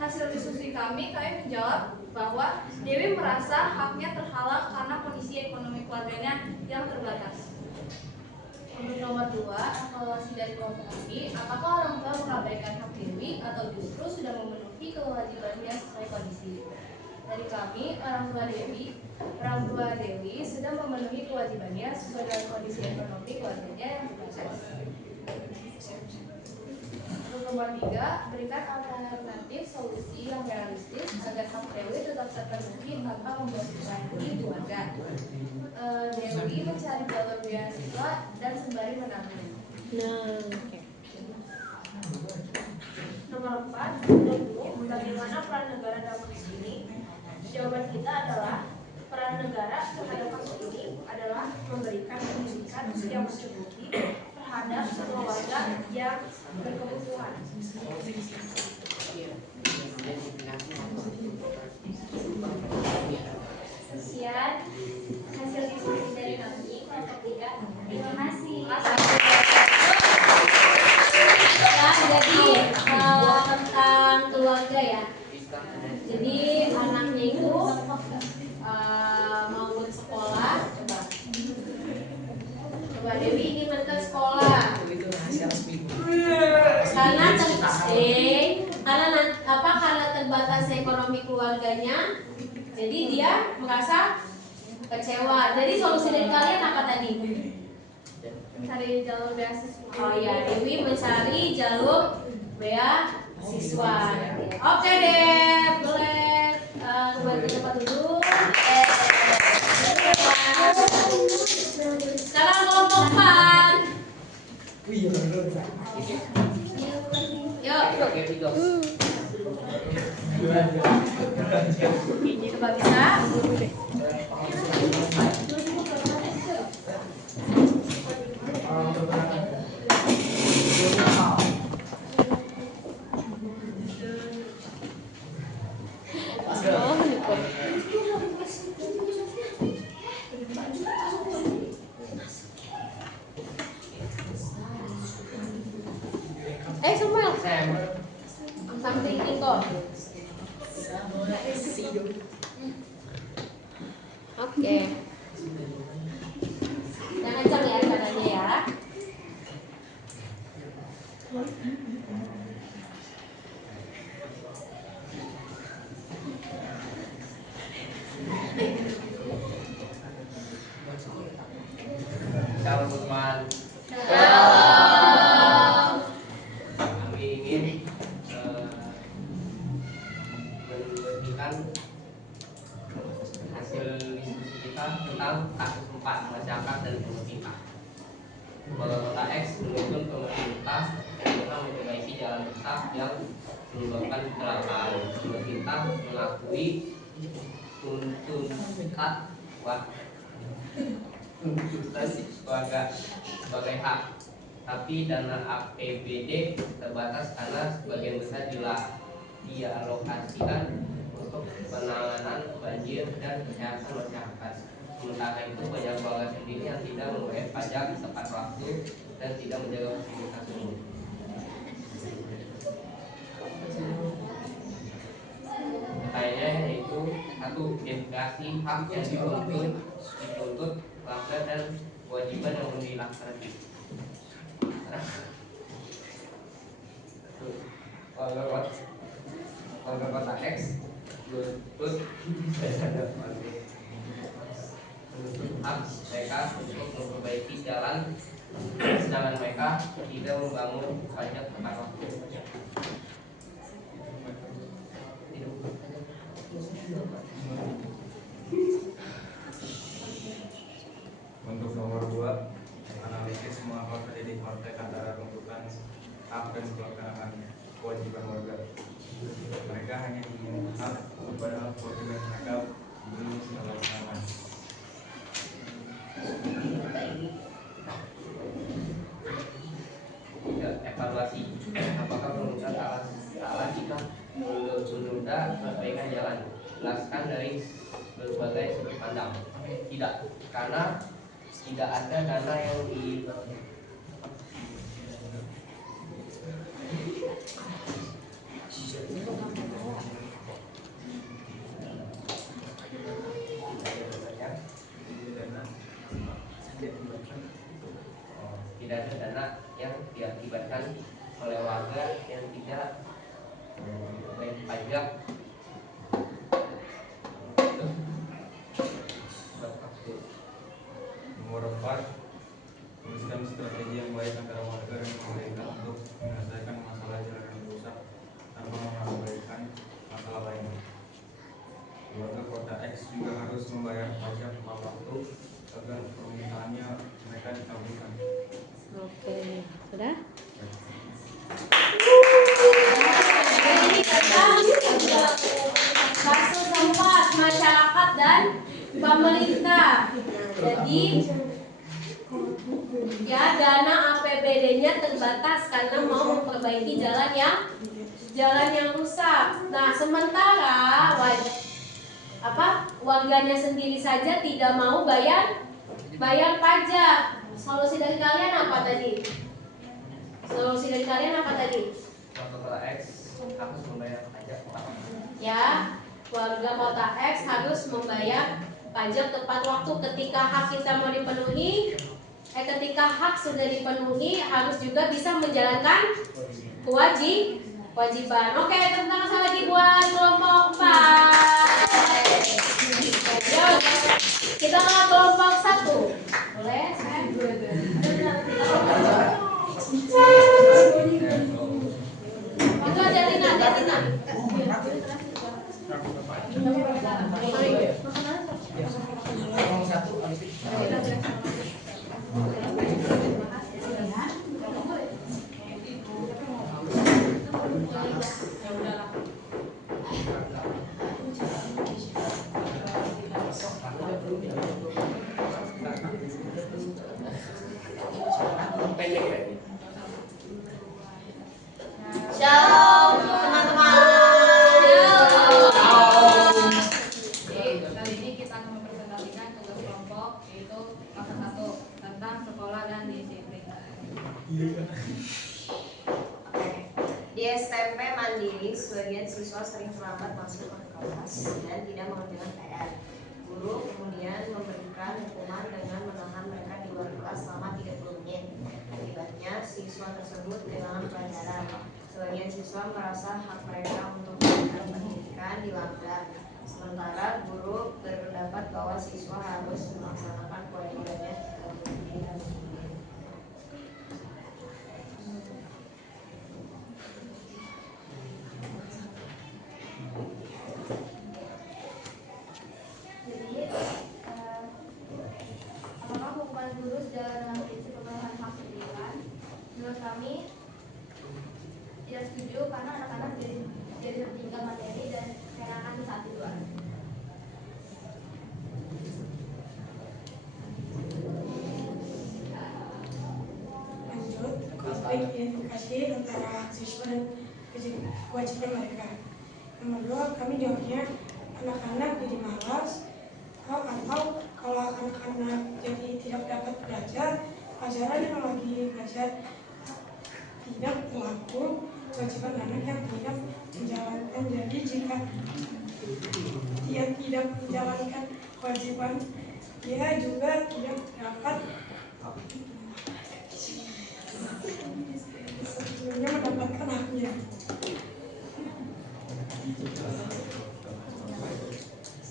Hasil diskusi kami menjawab bahwa Dewi merasa haknya terhalang karena kondisi ekonomi keluarganya yang terbatas. Untuk nomor 2, evaluasi dari kelompok kami, apakah orang tua mengabaikan hak Dewi atau justru sudah memenuhi kewajibannya sesuai kondisi? Dari kami, orang tua Dewi sudah memenuhi kewajibannya sesuai dengan kondisi ekonomi keluarganya yang terbatas. Untuk nomor 3, berikan alternatif solusi yang realistis agar hak Dewi tetap terpenuhi tanpa membebani keluarga. Dewi mencari jalur beasiswa dan sembari menabung. Nomor 4, bagaimana peran negara dalam kasus ini? Jawaban kita adalah peran negara terhadap kasus ini adalah memberikan pendidikan yang mencukupi terhadap semua warga yang yang berkebutuhan. Sekian hasil diskusi dari kami. Kelompok 3. Terima kasih. Ya, jadi tentang keluarga ya. Jadi anaknya itu mau bersekolah. Coba Dewi ingin ke sekolah. Itu rahasia resmi. Karena terbatas ekonomi keluarganya, jadi dia merasa kecewa. Jadi solusi dari kalian apa tadi? Cari jalur beasiswa. Oh iya, Dewi mencari jalur beasiswa. Oke deh, boleh buat di tempat duduk. Sekarang kelompok 4. Iya benar. Yuk, coba bisa. Samuel. Something kok. Oke. Jangan kencang ya caranya ya. Shalom teman. Kami ingin memberikan hasil diskusi kita tentang kasus 4 masyarakat dan pemerintah. Bahwa kota X menuntut pemerintah untuk memperbaiki jalan rusak yang menyebabkan kecelakaan. Pemerintah mengakui tuntutan warga sebagai hak, tapi dana APBD terbatas karena sebagian besar dialokasikan untuk penanganan banjir dan kesehatan masyarakat. Sementara itu banyak keluarga sendiri yang tidak membayar pajak tepat waktu dan tidak menjaga fasilitas umum. Pertanyaannya yaitu 1. Definisi hak yang dituntut pelanggar dan kewajiban yang dilaksanakan. Warga kota X menuntut hak mereka untuk memperbaiki jalan, sedangkan mereka tidak membangun pajak tepat waktu. Untuk nomor 2, analisis semua hal terjadi konflik antara tuntutan hak dan pelaksanaan kewajiban warga. Mereka hanya ingin hak, padahal kewajiban mereka belum dilaksanakan. Evaluasi, apakah pemerintah salah jika menunda perbaikan jalan? Jelaskan dari berbagai sudut pandang. Tidak, karena tidak ada dana yang tidak ada dana yang diakibatkan oleh warga yang tidak membayar pajak. Nomor 4, tuliskan strategi yang baik antara warga dan pemerintah untuk menyelesaikan masalah jalan yang rusak tanpa mengabaikan masalah lainnya. Warga kota X juga harus membayar pajak tepat waktu agar permintaannya mereka dikabulkan. Oke, sudah? Ini tentang kasus 4 masyarakat dan pemerintah. Jadi ya dana APBD-nya waktunya terbatas karena mau memperbaiki jalan yang rusak. Nah, sementara warganya sendiri saja tidak mau bayar pajak. Solusi dari kalian apa tadi? Warga kota X harus membayar pajak. Ya, warga kota X harus membayar pajak tepat waktu ketika hak kita mau dipenuhi. Ketika hak sudah dipenuhi, harus juga bisa menjalankan kewajiban. Oke, tepuk tangan sekali lagi buat kelompok 4. Yuk, kita ke kelompok 1. Boleh? Itu ada Tina. Shalom teman-teman. Kali ini kita akan mempresentasikan tugas kelompok yaitu masa 1 tentang sekolah dan disiplin. Di SMP Mandiri, sebagian siswa sering terlambat masuk ke kelas dan tidak mengerjakan PR. Guru kemudian memberikan hukuman dengan menahan mereka di luar kelas selama 30 menit. Akibatnya, siswa tersebut kehilangan pelajaran. Sebagian siswa merasa hak mereka untuk mendapatkan pendidikan dilanggar. Sementara guru berpendapat bahwa siswa harus melaksanakan kewajibannya. Apakah hukuman guru sejalan dengan prinsip pemenuhan hak pendidikan? Menurut kami tidak setuju karena anak-anak jadi tertinggal materi dan kehilangan saat tujuan. Lanjut, konflik identifikasi antara siswa dan kewajiban mereka. Nomor 2, kami jawabnya anak-anak jadi malas atau kalau anak-anak jadi tidak dapat belajar pelajaran yang lagi belajar tidak berlaku kewajiban anak yang tidak menjalankan. Jadi jika dia tidak menjalankan kewajiban, dia juga tidak dapat sebetulnya mendapatkan haknya.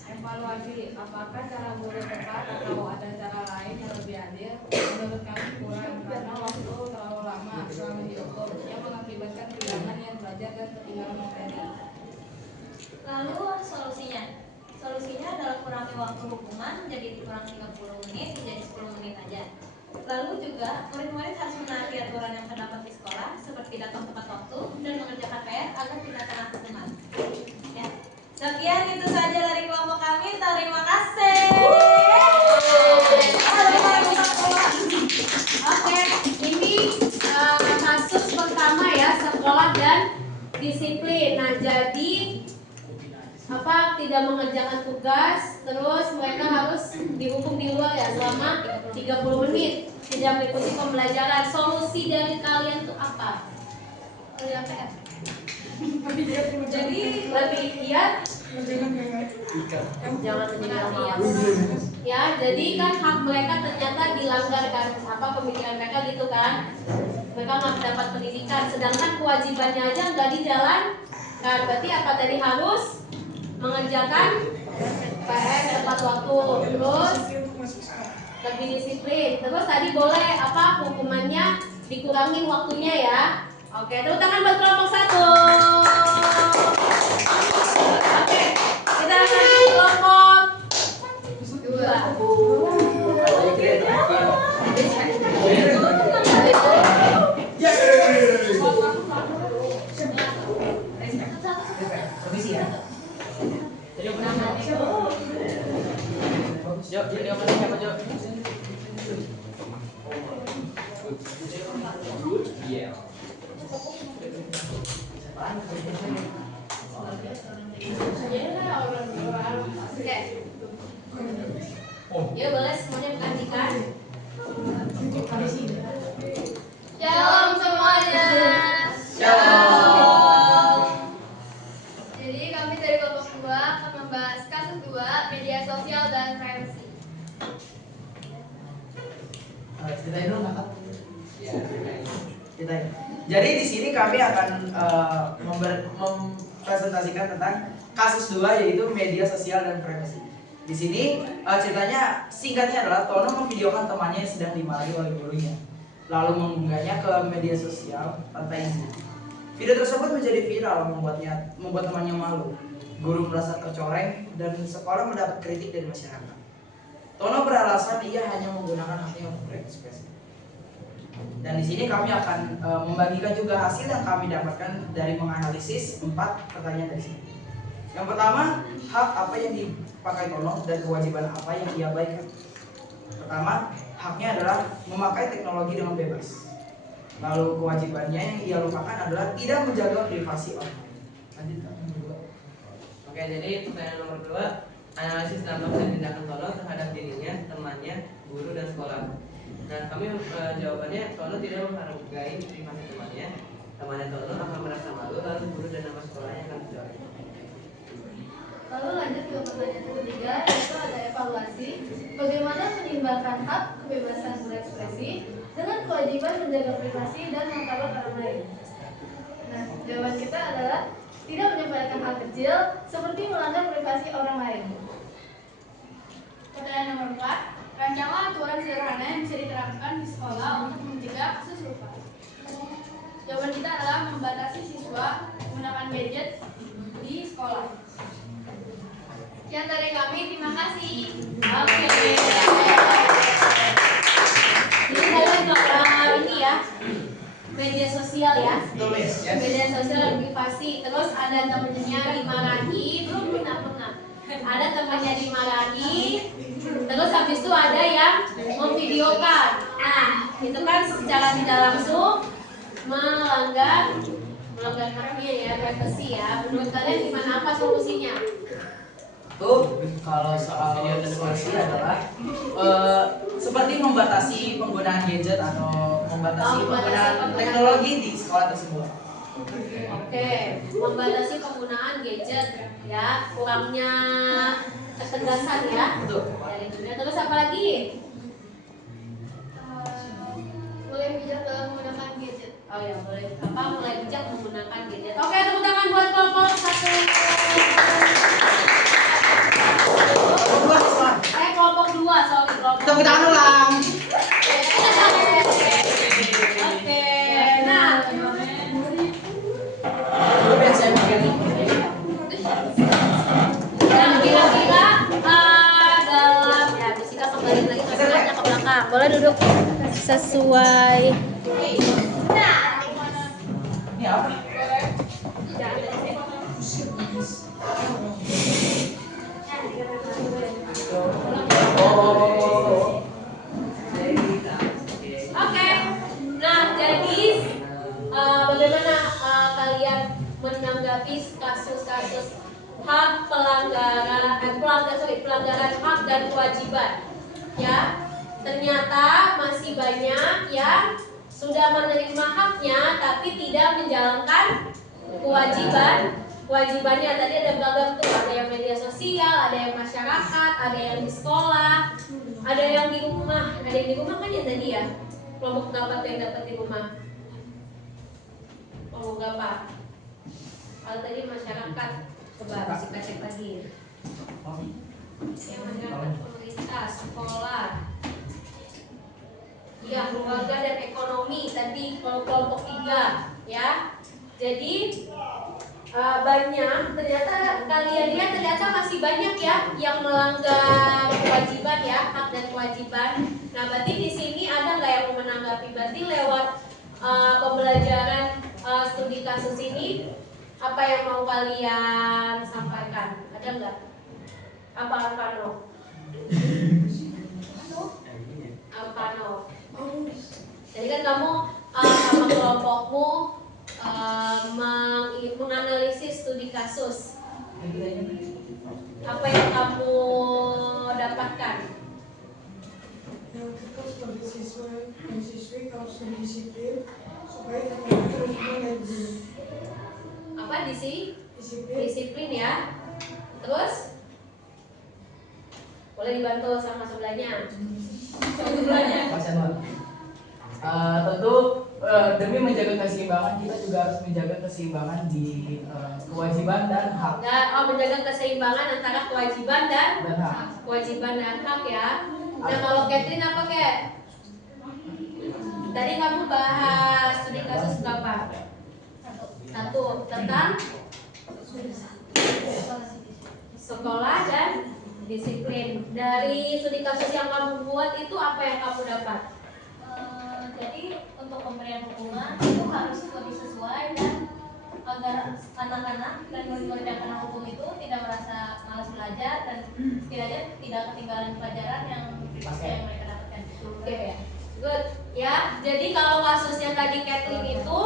Evaluasi, apakah cara guru tepat atau ada cara lain yang lebih adil? Menurut kami kurang karena waktu terlalu lama selama diukur yang mengakibatkan kehilangan yang belajar dan ketinggalan materi. Lalu solusinya adalah kurangi waktu hukuman menjadi kurang 30 menit menjadi 10 menit aja. Lalu juga murid-murid harus menaati aturan yang terdapat di sekolah seperti datang tepat waktu dan mengerjakan PR agar tidak kena hukuman. Ya. Sekian itu saja dari kelompok kami. Terima kasih. Oke, ini kasus pertama ya, sekolah dan disiplin. Nah, jadi tidak mengerjakan tugas, terus mereka harus dihukum di luar ya selama 30 menit tidak mengikuti pembelajaran. Solusi dari kalian tuh apa? PR. Jadi lebih giat jangan menjadi orang malas. Ya, jadi kan hak mereka ternyata dilanggar kan, pemikiran mereka gitu kan. Mereka nggak dapat pendidikan, sedangkan kewajibannya aja nggak dijalankan. Berarti apa tadi harus mengerjakan PR tepat waktu, terus lebih disiplin. Terus tadi boleh hukumannya dikurangin waktunya ya. Oke, tepuk tangan buat kelompok 1. Oke, kita akan ke kelompok 2. Yuk, jadi apa nih? Jadi di sini kami akan mempresentasikan tentang kasus 2 yaitu media sosial dan privasi. Di sini ceritanya singkatnya adalah Tono memvideokan temannya yang sedang dimarahi oleh gurunya, lalu mengunggahnya ke media sosial tanpa izin. Video tersebut menjadi viral membuat temannya malu. Guru merasa tercoreng dan sekolah mendapat kritik dari masyarakat. Tono beralasan ia hanya menggunakan haknya untuk berekspresi. Dan di sini kami akan membagikan juga hasil yang kami dapatkan dari menganalisis 4 pertanyaan dari sini. Yang pertama, hak apa yang dipakai Tono dan kewajiban apa yang ia abaikan. Pertama, haknya adalah memakai teknologi dengan bebas. Lalu kewajibannya yang ia lupakan adalah tidak menjaga privasi orang lain. Lanjutkan yang kedua. Oke, jadi pertanyaan nomor 2, analisis dampak dan tindakan Tono terhadap dirinya, temannya, guru dan sekolah. Nah, kami jawabannya Tono tidak menghargai privasi temannya. Temannya Tono akan merasa malu, lalu guru dan nama sekolahnya akan dicoret. Lalu lanjut ke pertanyaan ketiga, yaitu ada evaluasi bagaimana menyimbangkan hak kebebasan berekspresi dengan kewajiban menjaga privasi dan martabat orang lain. Nah, jawaban kita adalah tidak menyampaikan hal kecil seperti melanggar privasi orang lain. Pertanyaan nomor 4, rancangan aturan sederhana yang bisa diterapkan di sekolah untuk mencegah kasus serupa. Jawaban kita adalah membatasi siswa menggunakan gadget di sekolah. Sekian dari kami, terima kasih. Oke. Jadi dalam ini ya, media sosial ya. Media sosial dan privasi. Terus ada temennya dimarahi, belum pernah. Ada temannya dimarahi. Terus habis itu ada yang memvideokan. Nah, itu kan secara tidak langsung melanggar haknya ya, privasi ya. Menurut kalian gimana, apa solusinya? Tuh, kalau soal solusi adalah seperti membatasi penggunaan gadget atau membatasi penggunaan teknologi di sekolah tersebut. Oke, membatasi penggunaan gadget ya, kurangnya ketegasan ya. Betul. Dari dunia. Terus apa lagi? Boleh bijak dalam menggunakan gadget. Oh ya, boleh mulai bijak menggunakan gadget. Oke, tepuk tangan buat kelompok 1. Kelompok 2, sorry, kelompok 2. Tepuk tangan ulang. Oke, nah. Nah, kira-kira dalam ya, Jessica kembali lagi ke belakang. Boleh duduk sesuai. Ini apa? Oke, nah jadi bagaimana kalian menanggapi kasus-kasus hak pelanggaran hak dan kewajiban? Ya, ternyata masih banyak yang sudah menerima haknya tapi tidak menjalankan kewajibannya. Tadi ada beragam tuh, ada yang media sosial, ada yang masyarakat, ada yang di sekolah, ada yang di rumah. Ada yang di rumah kan yang tadi ya, kelompok berapa yang dapat di rumah? Kelompok berapa? Kalau tadi masyarakat, coba cek lagi. Yang masyarakat, komunitas, sekolah, ya keluarga dan ekonomi. Tadi kelompok 3 ya. Jadi banyak, ternyata kalian lihat ternyata masih banyak ya yang melanggar kewajiban ya, hak dan kewajiban. Nah, berarti di sini ada nggak yang mau menanggapi? Berarti lewat pembelajaran studi kasus ini, apa yang mau kalian sampaikan? Ada nggak? Apa Alvano? Alvano. Jadi kan kamu sama kelompokmu menganalisis studi kasus. Apa yang kamu dapatkan? Yang kita sebagai siswa dan siswi harus lebih disiplin supaya kita terus mengaji. Apa disiplin ya. Terus boleh dibantu sama sebelahnya. Tentu demi menjaga keseimbangan kita juga harus menjaga keseimbangan di kewajiban dan hak. Menjaga keseimbangan antara kewajiban dan hak. Kewajiban dan hak ya. Nah kalau Catherine apa Kat? Tadi kamu bahas studi kasus berapa? Satu tentang sekolah dan disiplin. Dari studi kasus yang kamu buat itu apa yang kamu dapat? Jadi untuk pemberian hukuman itu harus lebih sesuai dan agar anak-anak dan murid-murid yang kena hukum itu tidak merasa malas belajar dan setidaknya tidak ketinggalan pelajaran yang mereka dapatkan. Oke, good ya. Jadi kalau kasusnya tadi Catherine itu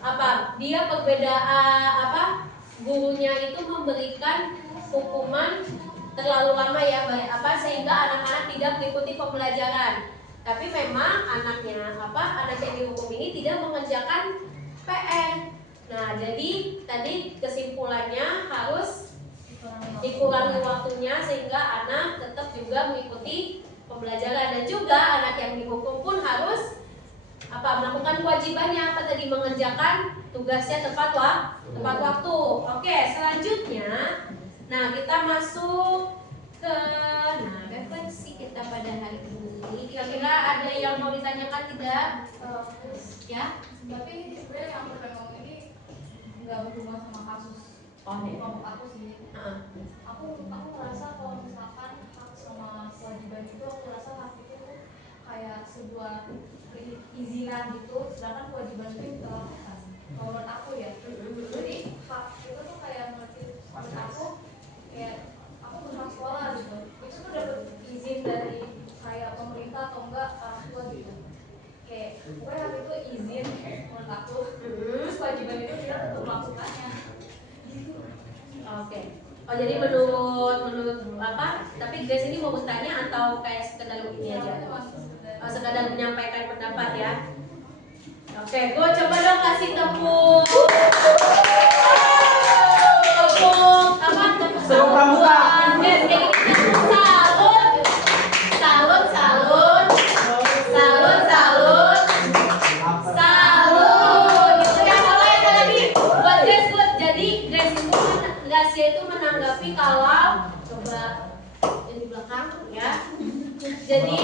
apa? Dia perbedaan gurunya itu memberikan hukuman terlalu lama ya, sehingga anak-anak tidak mengikuti pembelajaran. Tapi memang anak yang dihukum ini tidak mengerjakan PR. Nah, jadi tadi kesimpulannya harus dikurangi waktunya sehingga anak tetap juga mengikuti pembelajaran, dan juga anak yang dihukum pun harus melakukan kewajibannya tadi, mengerjakan tugasnya tepat waktu. Oke, selanjutnya nah kita masuk ke referensi kita pada hari ini. Kira-kira ada yang mau ditanyakan tidak? Ya? Tapi sebenarnya yang aku pengen ngomong ini nggak berhubungan sama kasus kelompok aku sih. Aku merasa kalau misalkan hak sama kewajiban itu, aku rasa hak itu kayak sebuah izinan gitu, sedangkan kewajiban itu kita lakukan. Kalau menurut aku ya, jadi hak itu tuh kayak menurut aku kayak aku berhak sekolah gitu, itu tuh dapat izin dari kayak pemerintah atau enggak orang tua gitu. Kayak pokoknya hak itu izin menurut aku, terus kewajiban itu kita tetap melakukannya gitu. Oke. Oh jadi menurut tapi Grace ini mau bertanya atau kayak sekedar ini aja? Sekadar menyampaikan pendapat ya. Oke, gue coba dong kasih tepuk pramuka. Guys, kayak gini salut. Itu yang boleh lagi. Buat Grace, jadi Grace itu menanggapi kalau coba yang di belakang ya. Jadi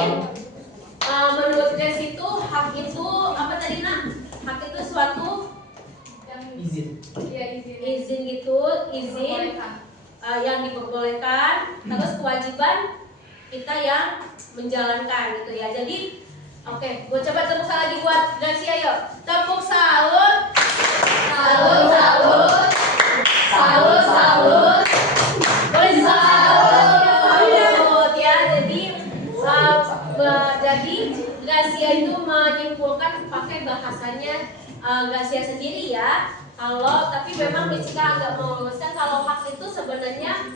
menurut Grace itu hak itu apa tadi nak? Hak itu suatu yang izin. Iya, izin yang diperbolehkan, terus kewajiban kita yang menjalankan gitu ya. Jadi oke, gue coba tepuk salut lagi buat Grace, ayo. Tepuk salut. Boleh salut ya. Jadi Gracia itu menyimpulkan pakai bahasanya Gracia sendiri ya. Tapi memang Jessica agak meluruskan kalau hak itu sebenarnya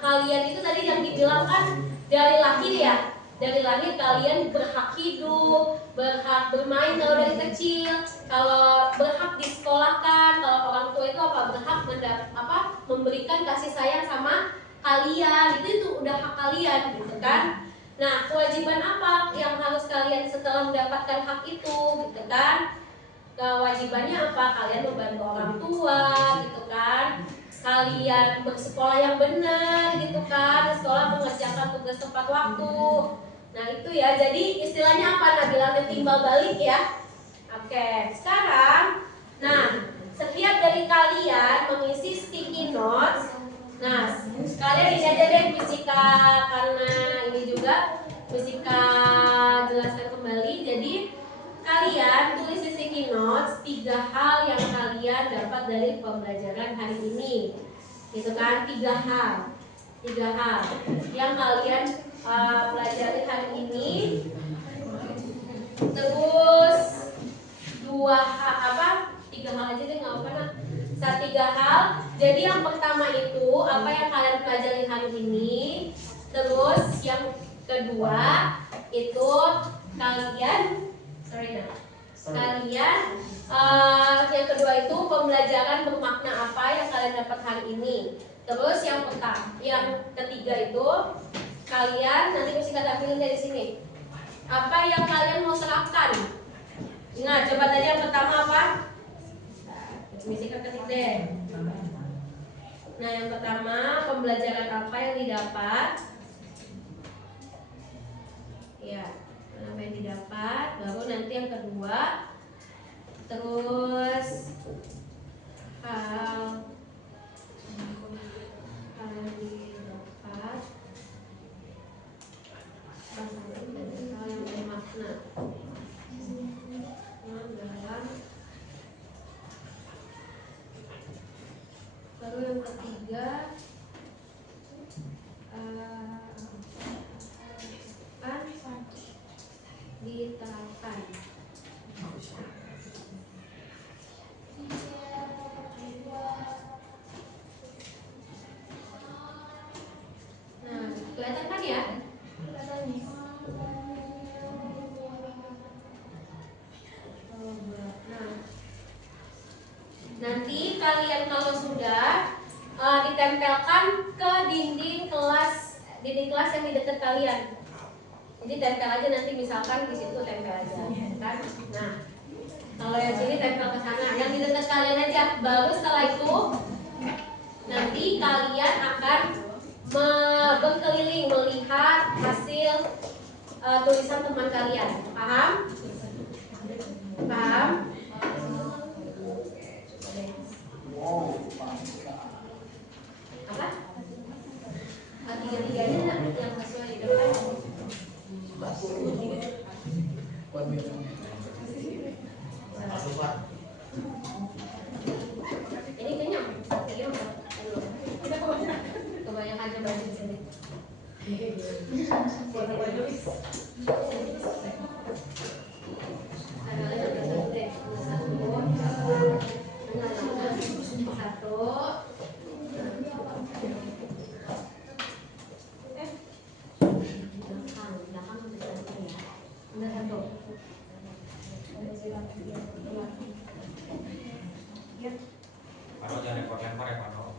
kalian itu tadi yang dibilang kan dari lahir ya. Dari lahir kalian berhak hidup, berhak bermain kalau dari kecil, kalau berhak disekolahkan, kalau orang tua itu berhak memberikan kasih sayang sama kalian, itu udah hak kalian gitu kan. Nah, kewajiban apa yang harus kalian setelah mendapatkan hak itu gitu kan? Kewajibannya apa? Kalian membantu orang tua gitu kan? Kalian bersekolah yang benar gitu kan? Sekolah mengerjakan tugas tepat waktu. Nah, itu ya. Jadi istilahnya apa? Bilangnya timbal balik ya. Oke, sekarang setiap dari kalian mengisi sticky notes. Nah, kalian ini aja deh Fisika, karena ini juga Fisika jelaskan kembali. Jadi kalian tulis di sticky notes 3 hal yang kalian dapat dari pembelajaran hari ini, gitu kan? 3 hal yang kalian pelajari hari ini. Terus 3 hal aja deh, nggak apa-apa. 3 hal. Jadi yang pertama itu apa yang kalian pelajari hari ini. Terus yang kedua itu yang kedua itu pembelajaran bermakna apa yang kalian dapat hari ini. Terus yang ketiga itu kalian nanti mesti tampilin dari sini apa yang kalian mau terapkan Ingat, coba tadi yang pertama apa? Misi ketik deh. Nah, yang pertama pembelajaran apa yang didapat? Ya, apa yang didapat. Baru nanti yang kedua. Terus hal yang didapat. Hal yang bermakna. Dalam. Baru yang ketiga diterapkan. Nah, kelihatan kan ya? Nah, nanti kalian kalau sudah ditempelkan ke dinding kelas yang di dekat kalian. Jadi tempel aja nanti, misalkan di situ tempel aja, kan? Nah, kalau yang sini tempel ke sana, yang di dekat kalian aja. Baru setelah itu nanti kalian akan berkeliling melihat hasil tulisan teman kalian. Paham? Paham? Apa? Tiga-tiganya yang sesuai di depan. Ini kenyang. Kita kebanyakan coba di sini. Pano jangan lempar-lempar ya Pano.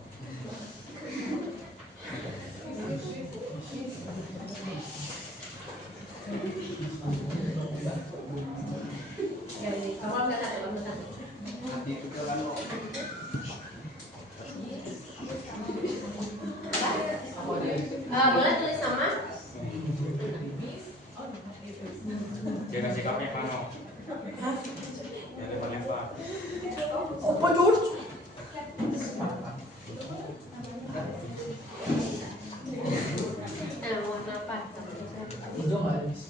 Boleh tulis nama? Jaga sikapnya Pano. Jangan lempar-lempar. Apa George? Warna apa? Hijau nggak habis.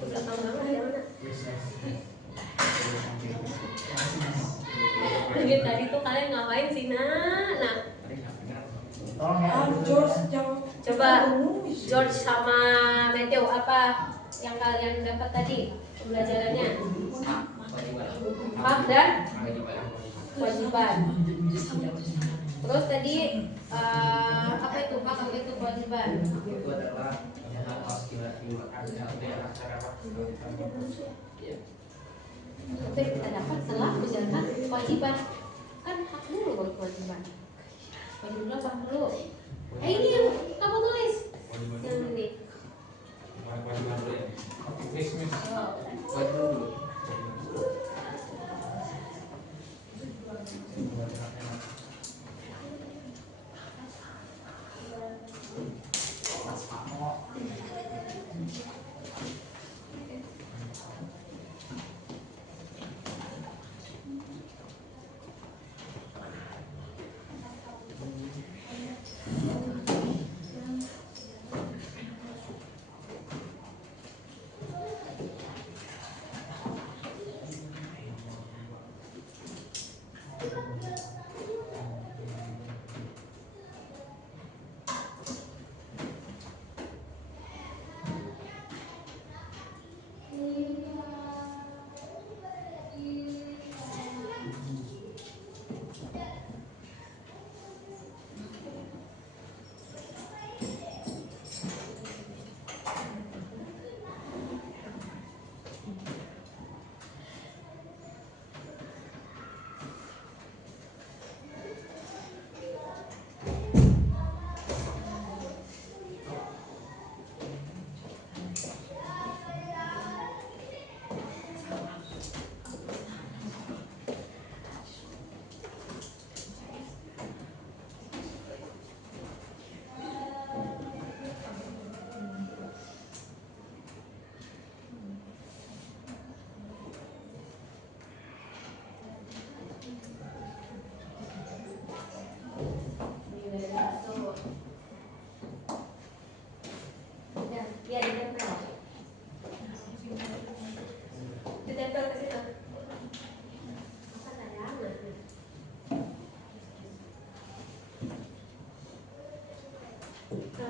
Belakang banget ya mana? Tadi tuh kalian ngapain sih, Nah. Tolong ya. George jawab. Coba George sama Matthew, apa yang kalian dapat tadi pembelajarannya? Hak dan kewajiban. Terus tadi apa itu hak, apa itu kewajiban? Itu adalah yang harus Oke, kita dapat setelah menjalankan kewajiban. Kan hak dulu baru kewajiban. Kewajiban apa dulu? Ini yang kamu tulis. Yang ini. Kewajiban dulu ya.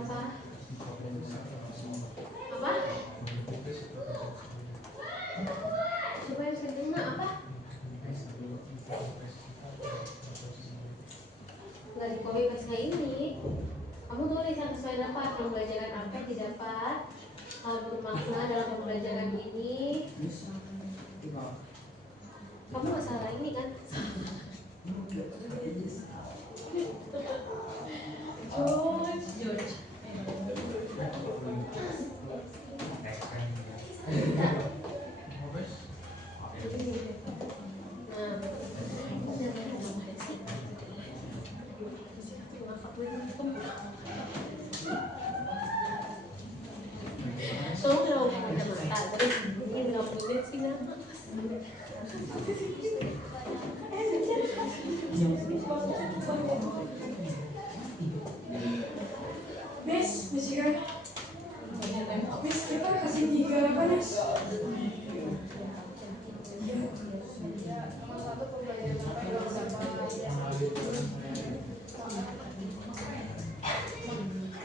apa? Apa? Coba yang kedua apa? Nggak di copy paste ini. Kamu tulis yang sesuai dapat. Pembelajaran apa yang didapat? Hal bermakna dalam pembelajaran ini. Kamu nggak salah ini kan? George. Kamu kenapa pakai mata? Terus ini berapa menit sih nama? Miss, Michigan. Miss, kita kasih 3 apa, Miss?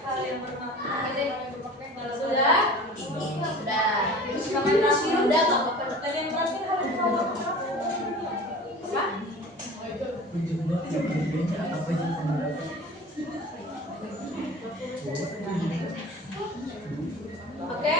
Hal yang bermakna. Sudah? Sudah. Sudah nggak apa-apa. Tadi yang terakhir hal yang bermakna. Apa? Oke?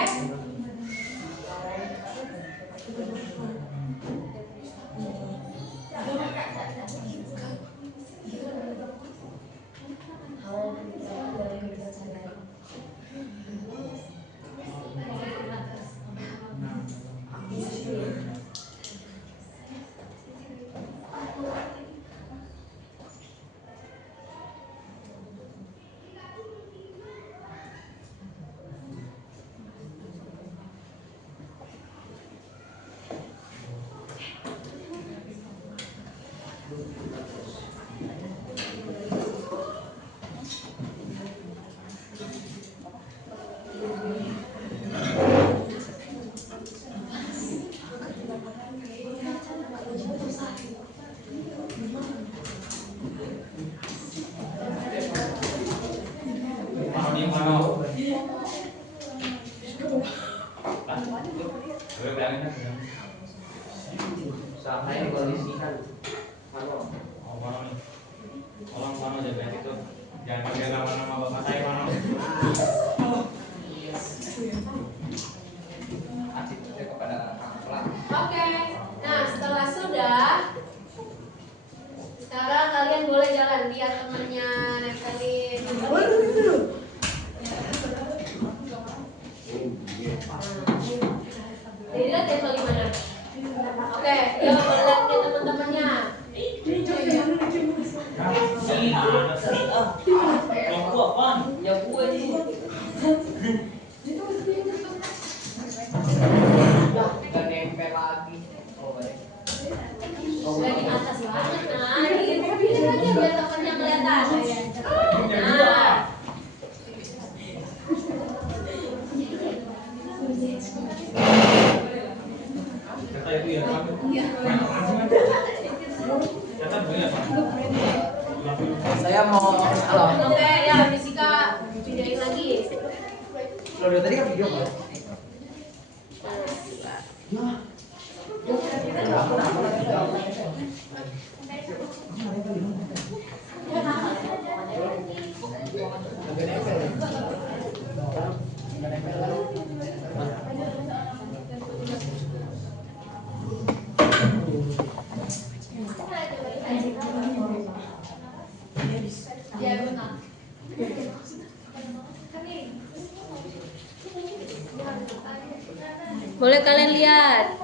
Sampai kondisikan Mano. Oh, Mano nih. Tolong Mano jaga itu. Jangan pakai nama-nama bapak saya Mano. Attitude kepada kakak kelas. Oke. Nah, setelah sudah, sekarang kalian boleh jalan lihat temennya nempelin. Jadi lihat tempel di mana? Oke, dia lihat ke teman-temannya. Ya gue ini. Kita nempel lagi. Sudah di atas banget, nah ini lagi biar temannya kelihatan. Nah. Kata itu ya, Pak. Kata boleh ya, Pak? Saya mau halo. Oke, ya fisika videoin lagi. Kalau dari tadi kan video kan? Boleh kalian lihat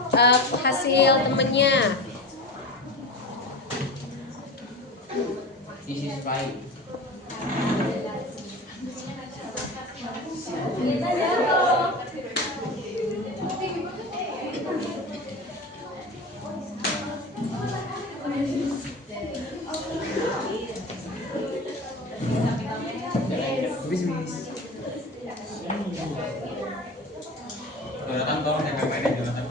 hasil temennya. This is right. Jonathan tolong jaga mainnya Jonathan.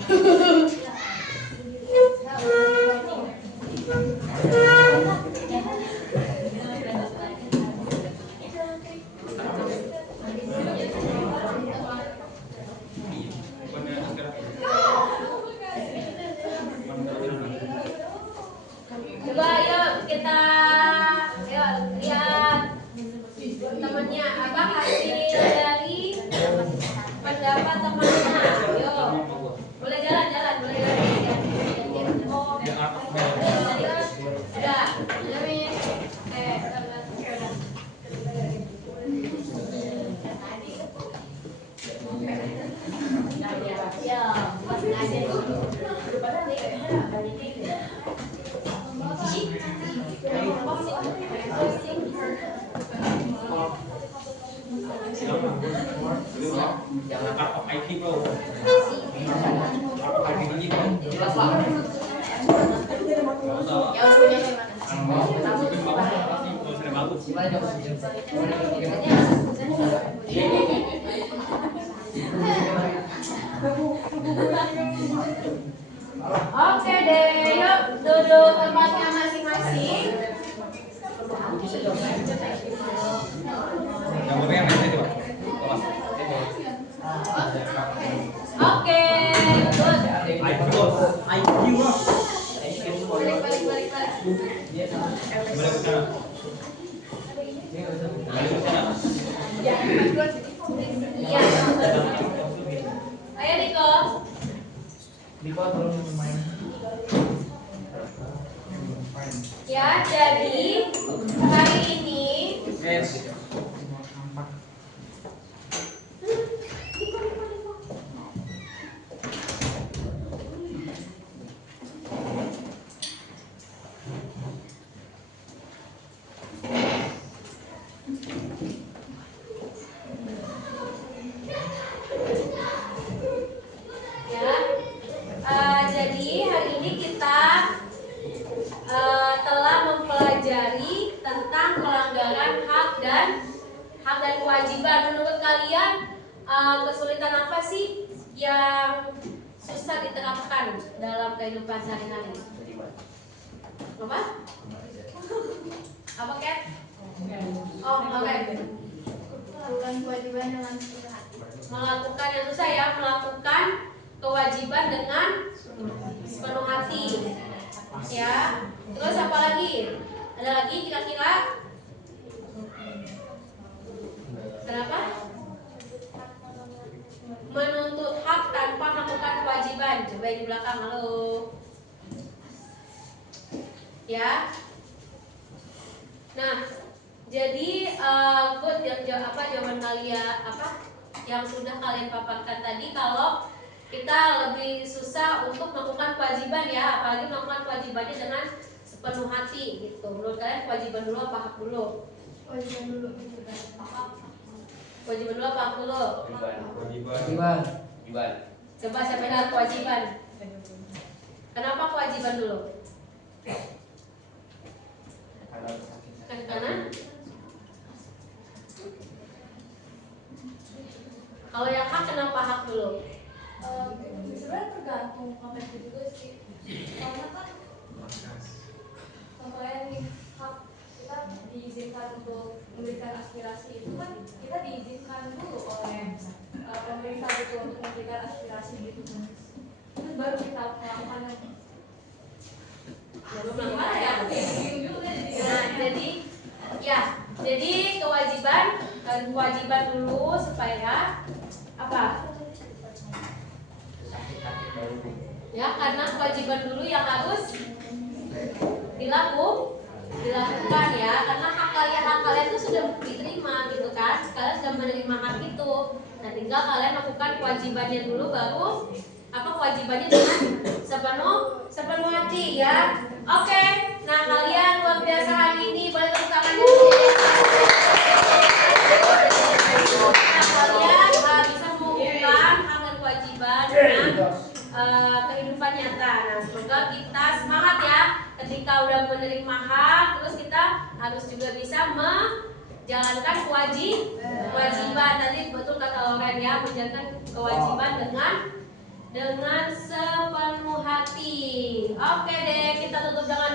Jangan Part of IT bro. Part of IT ini bro. jelas Pak. Yang punya gimana? Sudah bagus. Gimana jawab? Oke deh, yuk duduk tempatnya masing-masing. Gambarnya yang mana itu Pak? Oke, good. IQ bro. Balik. Kembali ke sana. Iya. Ayo Niko. Niko tolong main. Ya, jadi hari ini Yes. jadi hari ini kita telah mempelajari tentang pelanggaran hak dan kewajiban. Menurut kalian kesulitan apa sih yang susah diterapkan dalam kehidupan sehari-hari? Apa? Apa Kat? Oh, oke. Melakukan kewajiban dengan sepenuh hati. Melakukan yang susah ya, melakukan kewajiban dengan sepenuh hati. Ya. Terus apa lagi? Ada lagi kira-kira? Kenapa? Menuntut hak tanpa melakukan kewajiban. Coba yang di belakang, halo. Ya. Nah, jadi jawaban kalian yang sudah kalian paparkan tadi, kalau kita lebih susah untuk melakukan kewajiban ya, apalagi melakukan kewajibannya dengan sepenuh hati gitu. Menurut kalian kewajiban dulu apa hak dulu? Kewajiban dulu. Kewajiban dulu apa hak dulu? Kewajiban. Coba siapa yang bilang kewajiban? Kenapa kewajiban dulu? Karena kalau yang hak kenapa hak dulu? Sebenarnya tergantung konteks juga sih. Karena kan contohnya nih, hak kita diizinkan untuk memberikan aspirasi itu kan kita diizinkan dulu oleh pemerintah gitu untuk memberikan aspirasi gitu. Terus baru kita melakukan yang Gimana ya? Nah, jadi kewajiban dulu supaya apa? Ya, karena kewajiban dulu yang harus dilakukan ya, karena hak kalian itu sudah diterima gitu kan, kalian sudah menerima hak itu. Nah, tinggal kalian lakukan kewajibannya dulu, baru kewajibannya dengan sepenuh hati ya. Oke, nah kalian luar biasa hari ini, boleh tepuk tangan dulu. Nah, kalian bisa mengumpulkan hak dan kewajiban dengan kehidupan nyata. Nah, semoga kita semangat ya ketika udah menerima hak, terus kita harus juga bisa menjalankan kewajiban. Tadi betul kata Loren ya, menjalankan kewajiban dengan sepenuh hati. Oke deh, kita tutup dengan